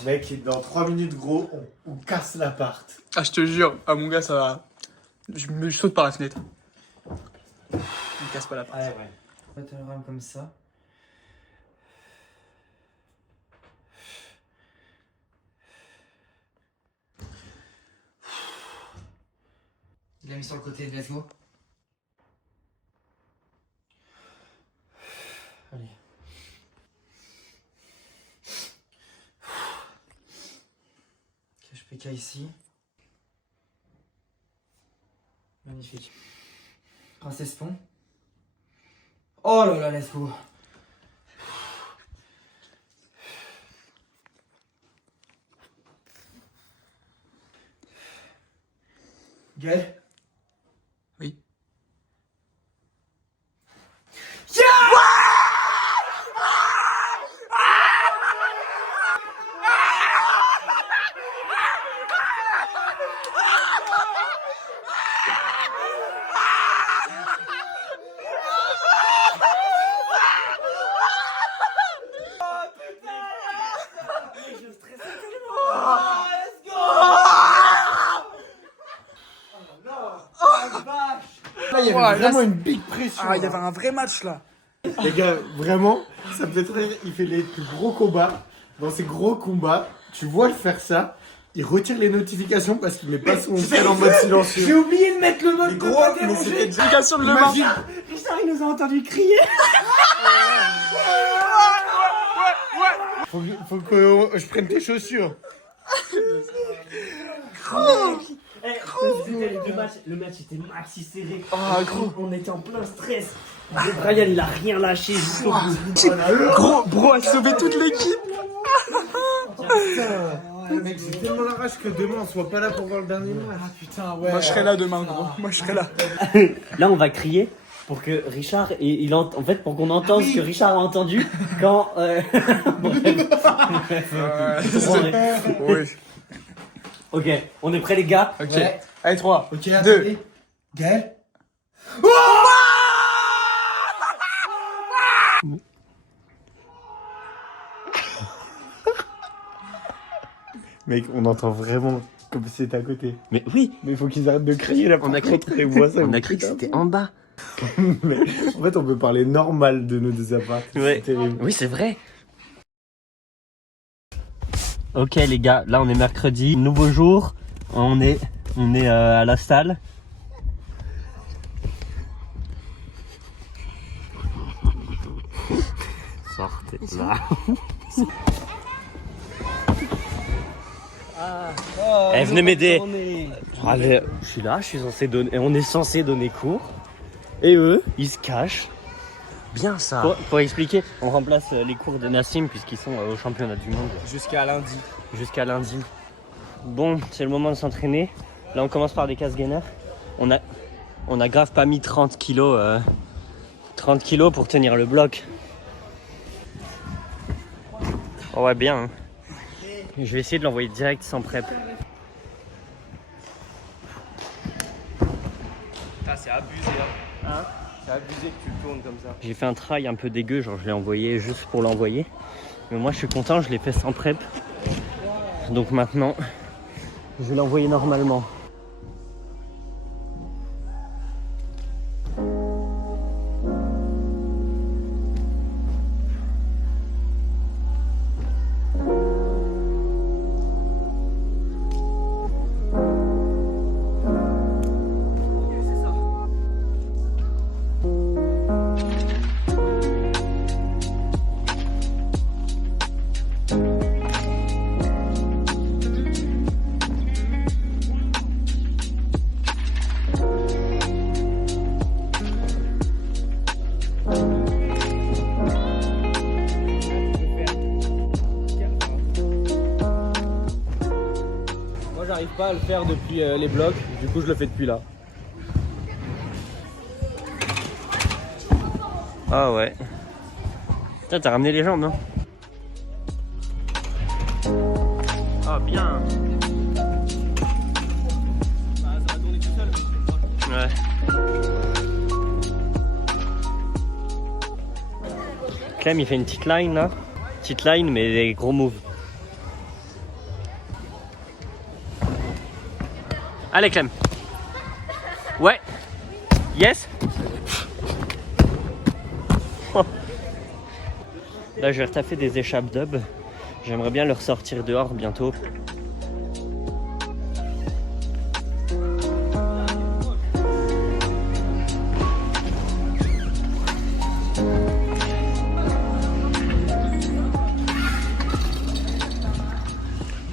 Mec, dans 3 minutes, gros, on casse l'appart. Ah, je te jure, à mon gars, ça va. Je saute par la fenêtre. Il me casse pas la porte. Battle ram comme ça. Il l'a mis sur le côté, let's go. Allez. Cache PK ici. Magnifique. Princesse Pont. Oh là là, let's go. Gaël? Oui. Là, il y avait Ouais, là, vraiment c'est- une big pression. Ah, il y là. avait un vrai match là. Les gars, vraiment, ça me fait trop rire. Il fait les plus gros combats. Dans ces gros combats, tu vois le faire ça. Il retire les notifications parce qu'il met pas son tel en mode silencieux. J'ai oublié de mettre le mode Mais de gros, pas mais déranger. c'était Application de le Imagine. Richard, il nous a entendu crier. Faut que je prenne tes chaussures. Les deux matchs, le match était maxi serré. Ah, gros. On était en plein stress. Brian, il a rien lâché. Jusqu'au bout. Gros, bro a sauvé toute l'équipe. Mec, j'ai tellement la rage que demain on soit pas là pour voir le dernier match. Ah putain, ouais. Moi, je serai là demain, gros. Moi, je serai là. Là, on va crier pour que Richard, en fait, pour qu'on entende ce que Richard a entendu quand. Oui. Ok, on est prêts, les gars. Ok. Ouais. Allez, 3. Ok, 2. attendez. Gaël? Mec, on entend vraiment comme si c'était à côté. Mais oui, Mais il faut qu'ils arrêtent de crier là. on a cru que c'était en bas. Mais en fait, on peut parler normal de nos deux apparts. Ouais. C'est terrible. Oui, c'est vrai. Ok les gars, là on est mercredi, nouveau jour, on est à la salle Là. Venez m'aider. Allez, je suis là, on est censé donner cours. Et eux, ils se cachent. Bien ça. Pour expliquer, on remplace les cours de Nassim puisqu'ils sont au championnat du monde. Jusqu'à lundi. Jusqu'à lundi. Bon, c'est le moment de s'entraîner. Là, on commence par des casse-gainers. On a grave pas mis 30 kilos pour tenir le bloc. Oh ouais, bien. Hein. Je vais essayer de l'envoyer direct sans prep. C'est abusé. Hein. C'est abusé que tu le tournes comme ça. J'ai fait un try un peu dégueu, genre je l'ai envoyé juste pour l'envoyer. Mais moi je suis content, je l'ai fait sans prep. Donc maintenant, je vais l'envoyer normalement. J'arrive pas à le faire depuis les blocs, du coup je le fais depuis là. Ah ouais. Putain, t'as ramené les jambes, non? Ah bien. Ça va tourner tout seul. Ouais. Clem il fait une petite line là. Petite line mais des gros moves. Allez Clem. Ouais. Yes. Là je vais retaffer des échappes dub. J'aimerais bien le ressortir dehors bientôt.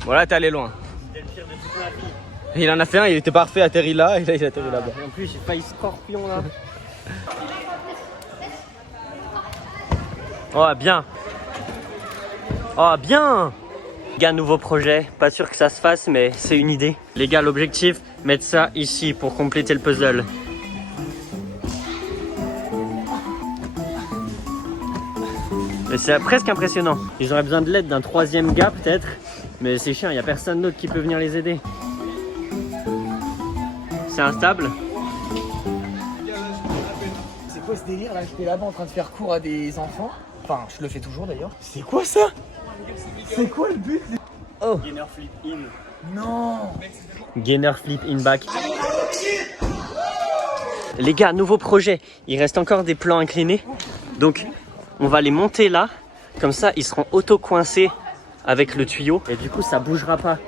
Voilà, t'es allé loin. Il en a fait un, il était parfait, atterri là, et là il atterrit là-bas. En plus j'ai failli scorpion là. Oh bien. Oh bien. Les gars, nouveau projet, pas sûr que ça se fasse mais c'est une idée. Les gars, l'objectif, mettre ça ici pour compléter le puzzle. Mais c'est presque impressionnant. Ils auraient besoin de l'aide d'un troisième gars peut-être. Mais c'est chiant, il n'y a personne d'autre qui peut venir les aider. C'est instable. C'est quoi ce délire là? J'étais là-bas en train de faire cours à des enfants. Enfin, je le fais toujours d'ailleurs. C'est quoi ça? C'est quoi le but? Oh. Gainer flip in. Non. Gainer flip in back. Les gars, nouveau projet. Il reste encore des plans inclinés. Donc, on va les monter là. Comme ça, ils seront auto-coincés avec le tuyau. Et du coup, ça bougera pas.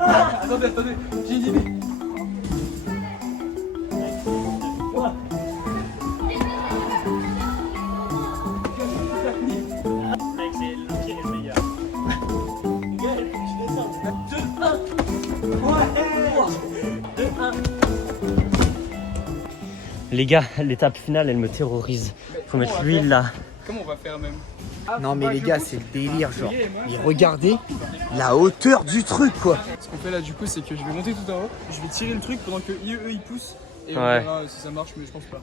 Ah, attendez, j'ai une idée. Les gars, l'étape finale, elle me terrorise. Faut mettre l'huile là. Comment on va faire même? Non mais les gars, c'est le délire genre. Mais regardez la hauteur du truc quoi. Ce qu'on fait là du coup c'est que je vais monter tout en haut, je vais tirer le truc pendant que eux ils poussent et on Ouais. verra si ça marche mais je pense pas.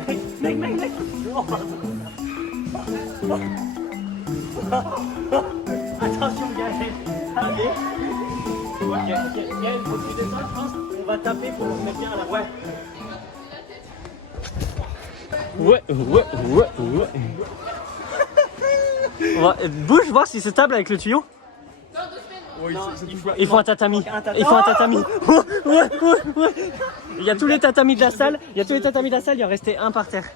Mec. Oh, pardon. Attention, Gaël. Allez. Ok. Gaël, faut que tu descends, je pense. On va taper pour se mettre bien à la ouais. Ouais. Bouge, voir si c'est stable avec le tuyau. Oui, ça touche pas. Il faut un tatami. Ouais. Il y a tous les tatamis de la salle. Il en restait un par terre.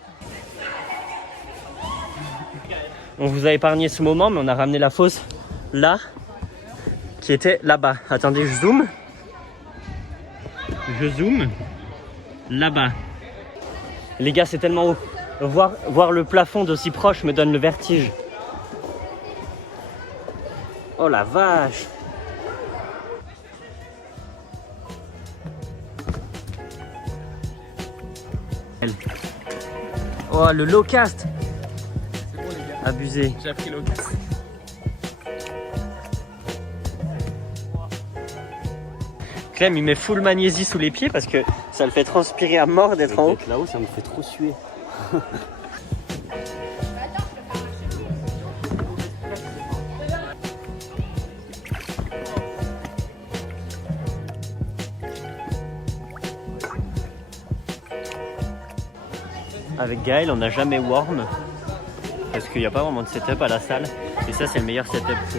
On vous a épargné ce moment, mais on a ramené la fosse là, qui était là-bas. Attendez, je zoome. là-bas. Les gars, c'est tellement haut. Voir le plafond d'aussi proche me donne le vertige. Oh la vache! Oh le low cast! C'est bon les gars. Abusé. J'ai appris l'eau. Clem il met full magnésie sous les pieds parce que ça le fait transpirer à mort d'être en haut. Là-haut, ça me fait trop suer. Avec Gaël on n'a jamais warm parce qu'il n'y a pas vraiment de setup à la salle et ça c'est le meilleur setup que...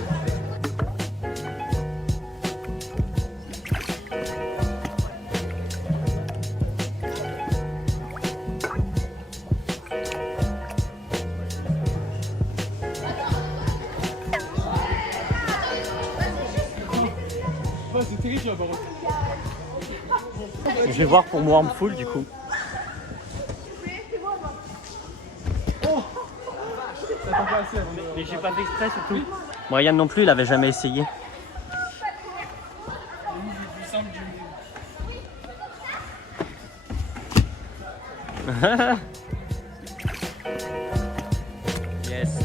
C'est terrible là, Baron. Je vais voir pour warm full du coup. Mais j'ai pas fait exprès surtout. Brian non plus, il avait jamais essayé. Yes.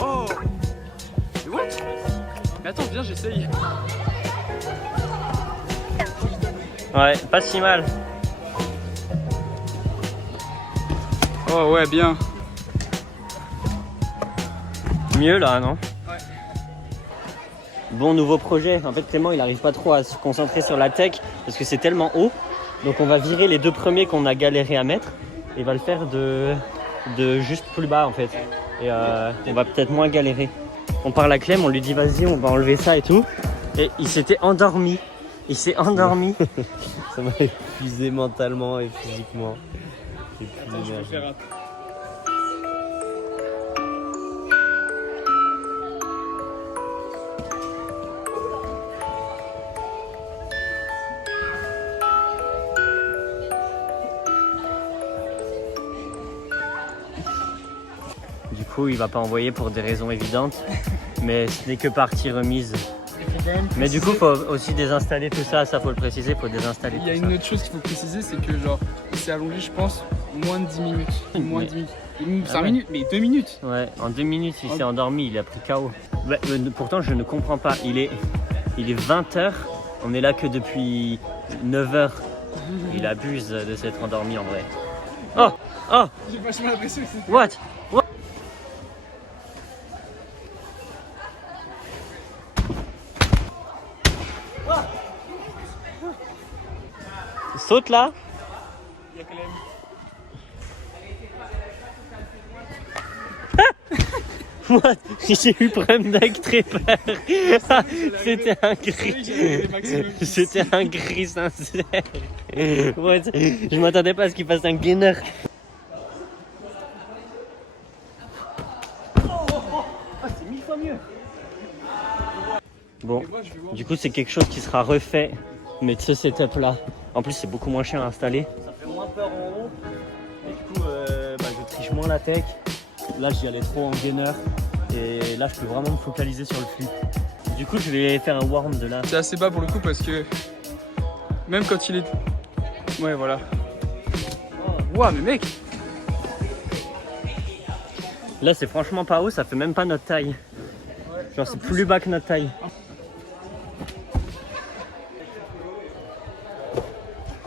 Oh! What? Mais attends, viens, j'essaye. Ouais, pas si mal. Oh ouais, bien. Mieux là, non? Ouais. Bon nouveau projet. En fait Clément il arrive pas trop à se concentrer sur la tech parce que c'est tellement haut. Donc on va virer les deux premiers qu'on a galéré à mettre et va le faire de juste plus bas en fait. Et on va peut-être moins galérer. On parle à Clem, on lui dit vas-y on va enlever ça et tout. Et il s'était endormi. Il s'est endormi. Ça m'a épuisé mentalement et physiquement. J'ai plus Attends, je vais d'énergie. faire un... Du coup il va pas envoyer pour des raisons évidentes. Mais ce n'est que partie remise. Mais du coup faut aussi désinstaller tout ça, ça faut le préciser, faut désinstaller Il y a tout une ça. autre chose qu'il faut préciser, c'est que genre, il s'est allongé, je pense, moins de 10 minutes. Moins de 10 minutes. 5 ouais. minutes, mais 2 minutes. Ouais, en 2 minutes il s'est endormi, il a pris KO. Bah, pourtant je ne comprends pas, il est 20h, on est là que depuis 9h. Il abuse de s'être endormi en vrai. Oh! Oh! J'ai vachement l'impression que c'est... What? What? Saute là! Il y a quand même... What? J'ai eu problème d'être très peur. C'était un cri. C'était un cri sincère. What? Je m'attendais pas à ce qu'il fasse un gainer. C'est 1000 fois mieux. Bon, du coup c'est quelque chose qui sera refait, mais de ce setup là. En plus c'est beaucoup moins cher à installer. Ça fait moins peur en haut. Et du coup je triche moins la tech. Là j'y allais trop en gainer. Et là je peux vraiment me focaliser sur le flip. Du coup je vais faire un warm de là. C'est assez bas pour le coup parce que même quand il est... Ouais voilà. Ouah mais mec! Là c'est franchement pas haut, ça fait même pas notre taille. Genre c'est plus bas que notre taille.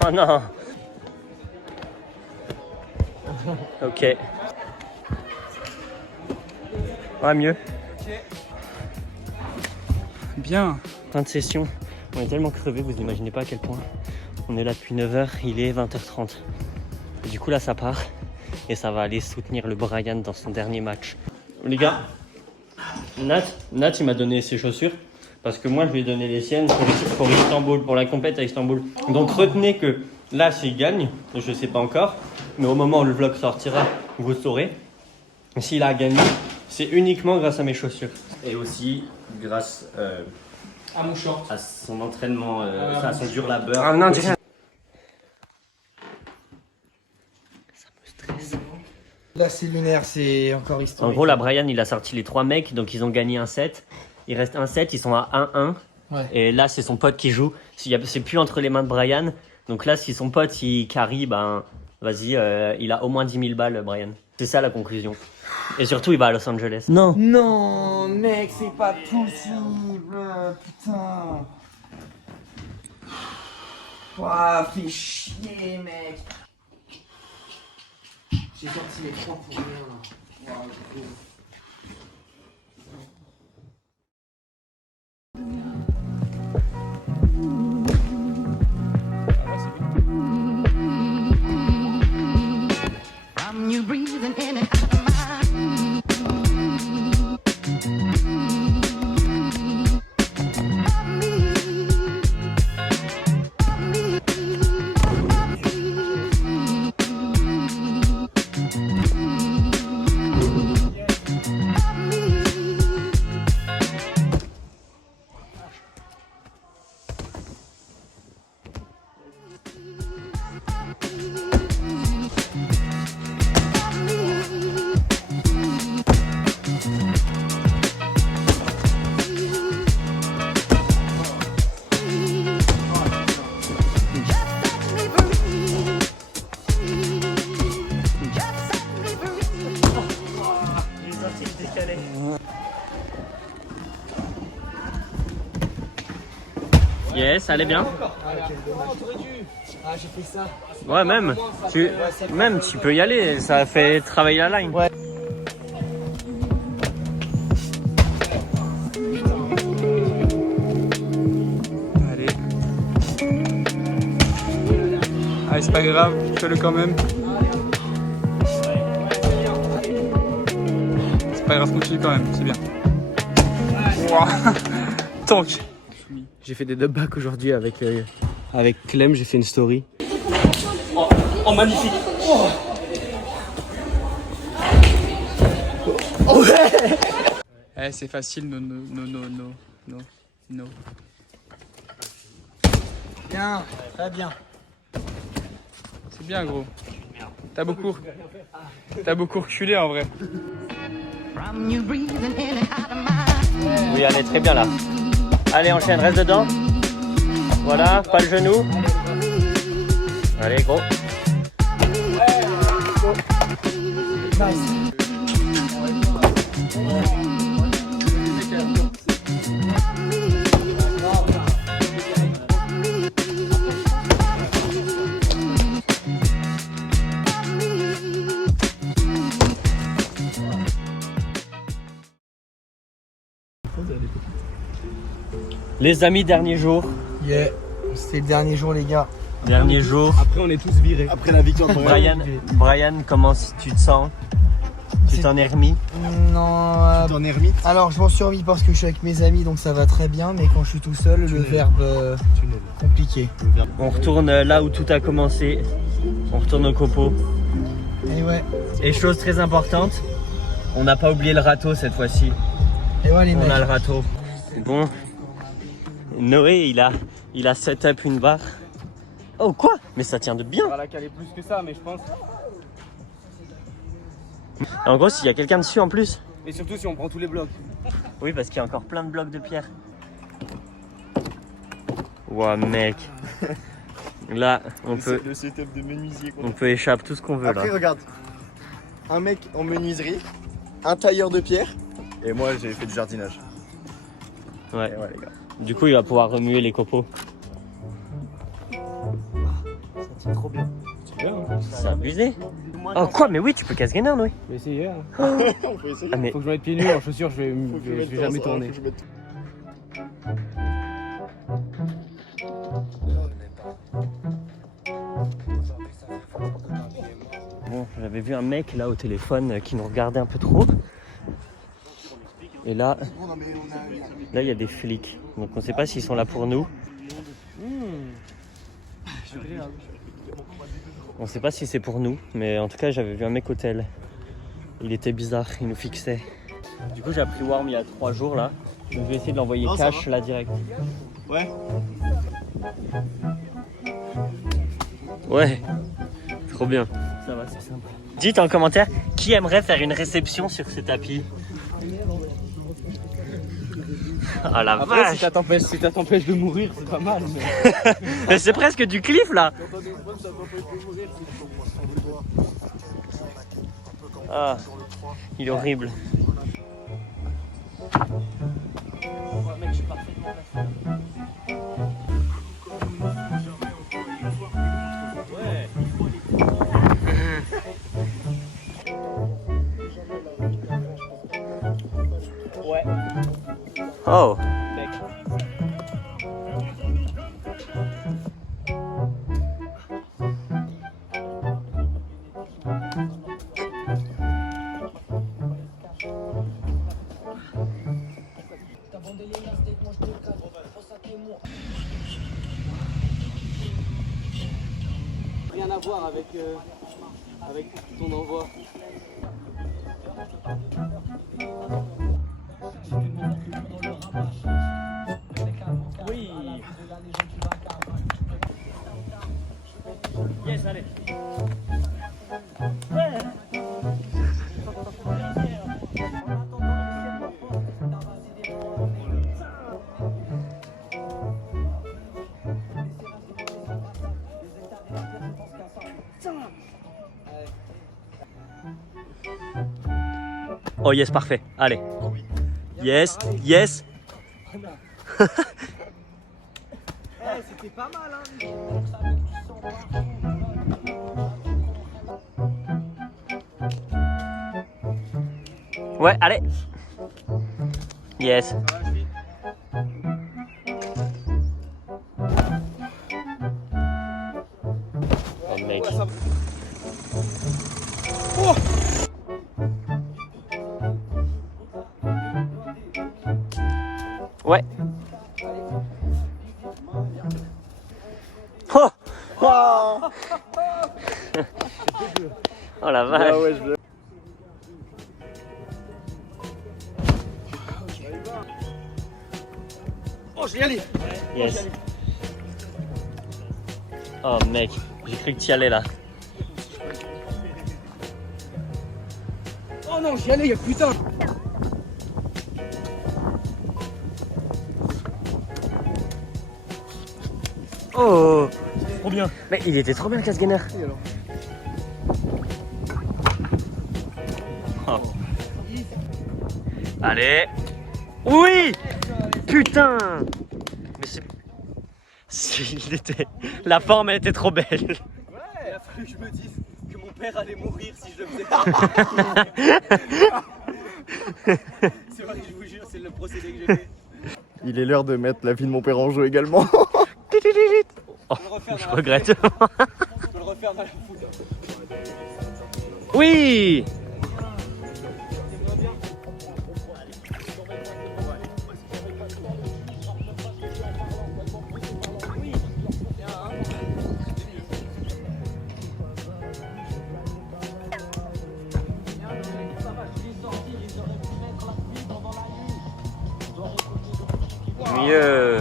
Oh non. Ok. Ouais mieux. Bien. Fin de session. On est tellement crevés, vous imaginez pas à quel point. On est là depuis 9h, il est 20h30. Et du coup là ça part. Et ça va aller soutenir le Brian dans son dernier match. Les gars, Nat il m'a donné ses chaussures. Parce que moi je lui ai donné les siennes pour Istanbul, pour la compète à Istanbul. Donc retenez que là s'il gagne, je sais pas encore, mais au moment où le vlog sortira, vous saurez. S'il a gagné, c'est uniquement grâce à mes chaussures. Et aussi grâce À mon short. à son entraînement, à son dur labeur. Ah non, Là, c'est lunaire, c'est encore En historique. gros, là, Brian, il a sorti les 3 mecs, donc ils ont gagné un set. Il reste un set, ils sont à 1-1. Ouais. Et là, c'est son pote qui joue. C'est plus entre les mains de Brian. Donc là, si son pote, il carry, ben, vas-y, il a au moins 10 000 balles, Brian. C'est ça la conclusion. Et surtout, il va à Los Angeles. Non. Non, mec, c'est pas possible. Putain. Ouah, fais chier, mec. J'ai sorti les 3 pour rien, là. Ouah, c'est cool. You breathing in and out of my Yes, ça allait bien. Ah, j'ai fait ça. Ouais, même. Tu peux y aller. Ça fait travailler la line. Ouais. Allez. Allez, c'est pas grave, fais-le quand même. C'est pas grave, continue quand même, c'est bien. Wow. Tank. J'ai fait des dub back aujourd'hui avec Clem, j'ai fait une story. Oh, magnifique. Eh, c'est facile, non. Bien, très bien. C'est bien, gros. T'as beaucoup reculé en vrai. you breathing in and out of my Oui, allez, très bien là. Allez, enchaîne, reste dedans. Voilà, pas le genou. Allez, gros. Les amis, dernier jour. Yeah, c'était le dernier jour, les gars. Dernier jour. Après, on est tous virés. Après la victoire de Brian, comment tu te sens? Tu t'en es remis? Non, T'en es remis. alors je m'en suis remis parce que je suis avec mes amis, donc ça va très bien, mais quand je suis tout seul, le verbe compliqué. On retourne là où tout a commencé. On retourne au copeau. Et ouais, Et chose très importante, on n'a pas oublié le râteau cette fois-ci. et ouais les On mecs. a le râteau. Bon. Noé, il a set up une barre. Oh quoi? Mais ça tient de bien. On va la caler plus que ça, mais je pense. En gros, s'il y a quelqu'un dessus en plus. Et surtout si on prend tous les blocs. Oui, parce qu'il y a encore plein de blocs de pierre. Ouah, mec. Là, on peut Le setup de menuisier. échapper tout ce qu'on veut Après, là. regarde. Un mec en menuiserie, un tailleur de pierre. Et moi, j'ai fait du jardinage. Ouais. Et ouais, les gars. Du coup, il va pouvoir remuer les copeaux. Ça tient trop bien. C'est abusé. Oh quoi? Mais oui, tu peux casse gainer, Noé. Mais essayez. Hein. Ah, mais Faut que je mette pieds nus en chaussures, je vais jamais tourner. bon, j'avais vu un mec là au téléphone qui nous regardait un peu trop. Et là, il y a des flics. Donc on sait pas s'ils sont là pour nous. On sait pas si c'est pour nous, mais en tout cas j'avais vu un mec au tel. Il était bizarre, il nous fixait. Du coup j'ai appris Worm il y a 3 jours là. Donc je vais essayer de l'envoyer cash là direct. Ouais. Ouais, trop bien. Ça va, c'est simple. Dites en commentaire qui aimerait faire une réception sur ce tapis. Oh la Après, vache. si ça t'empêche de mourir, c'est pas mal. Mais c'est presque du cliff là. Ah, il est horrible. Ouais. Oh. Rien à voir avec ton envoi. Oui. Yes, allez. Oh yes, parfait. Allez. Yes, yes. C'était pas mal, hein. Ouais, allez. Yes. Oh mec. Ouais. Oh, oh la vache. Ah ouais, je veux. Oh, je vais y aller. Yes. Oh mec, j'ai cru que tu y allais là. Oh non, j'y allais, putain. Oh, Trop bien. mais il était trop bien le casse-gainer. Oh. Allez. Oui. Putain. Mais il était... La forme elle était trop belle. Ouais, il a fallu que je me dise que mon père allait mourir si je le faisais pas. C'est vrai que je vous jure, c'est le procédé que j'ai fait. Il est l'heure de mettre la vie de mon père en jeu également. Oh, je regrette. Je peux le refaire dans la foule. Oui. Mieux.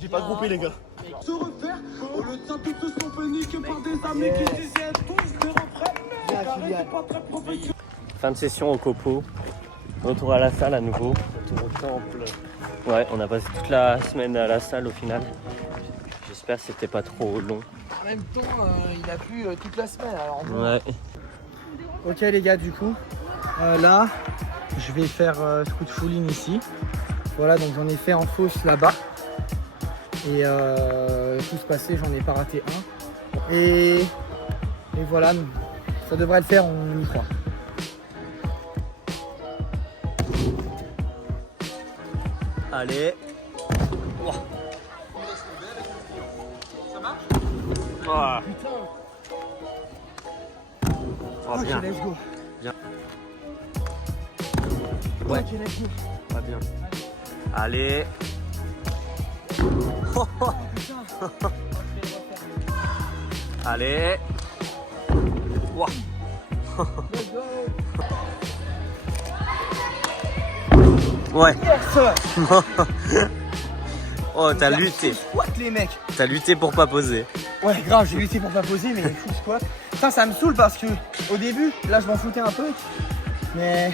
J'ai pas groupé les gars. Se refaire, au lieu de ça, tous se sont fait niquer par des amis qui se disaient tous de reprendre. Pas très professionnel. Fin de session au copo. Retour à la salle à nouveau. Retour au temple. Ouais, on a passé toute la semaine à la salle au final. J'espère que c'était pas trop long. En même temps, il a plu toute la semaine. Alors Ouais. Ok les gars, du coup, là, je vais faire scoot fooling ici. Voilà, donc j'en ai fait en fausse là-bas. Et tout se passait, j'en ai pas raté un. Et voilà, ça devrait le faire, on y croit. Allez. Wow. Ça marche? Oh. Oh, bien. let's go. Bien. Ouais. Ok, let's go. Pas bien. Allez. Allez. Wow. Ouais. Yes. Oh, t'as lutté. Squat les mecs. T'as lutté pour pas poser. Ouais, grave, j'ai lutté pour pas poser, mais full squat. Ça me saoule parce que au début, là je m'en foutais un peu. Mais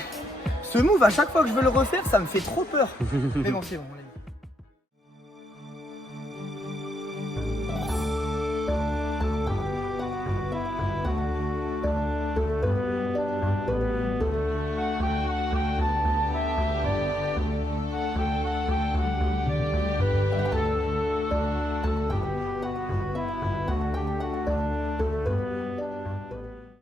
ce move, à chaque fois que je veux le refaire, ça me fait trop peur. Mais bon, c'est bon.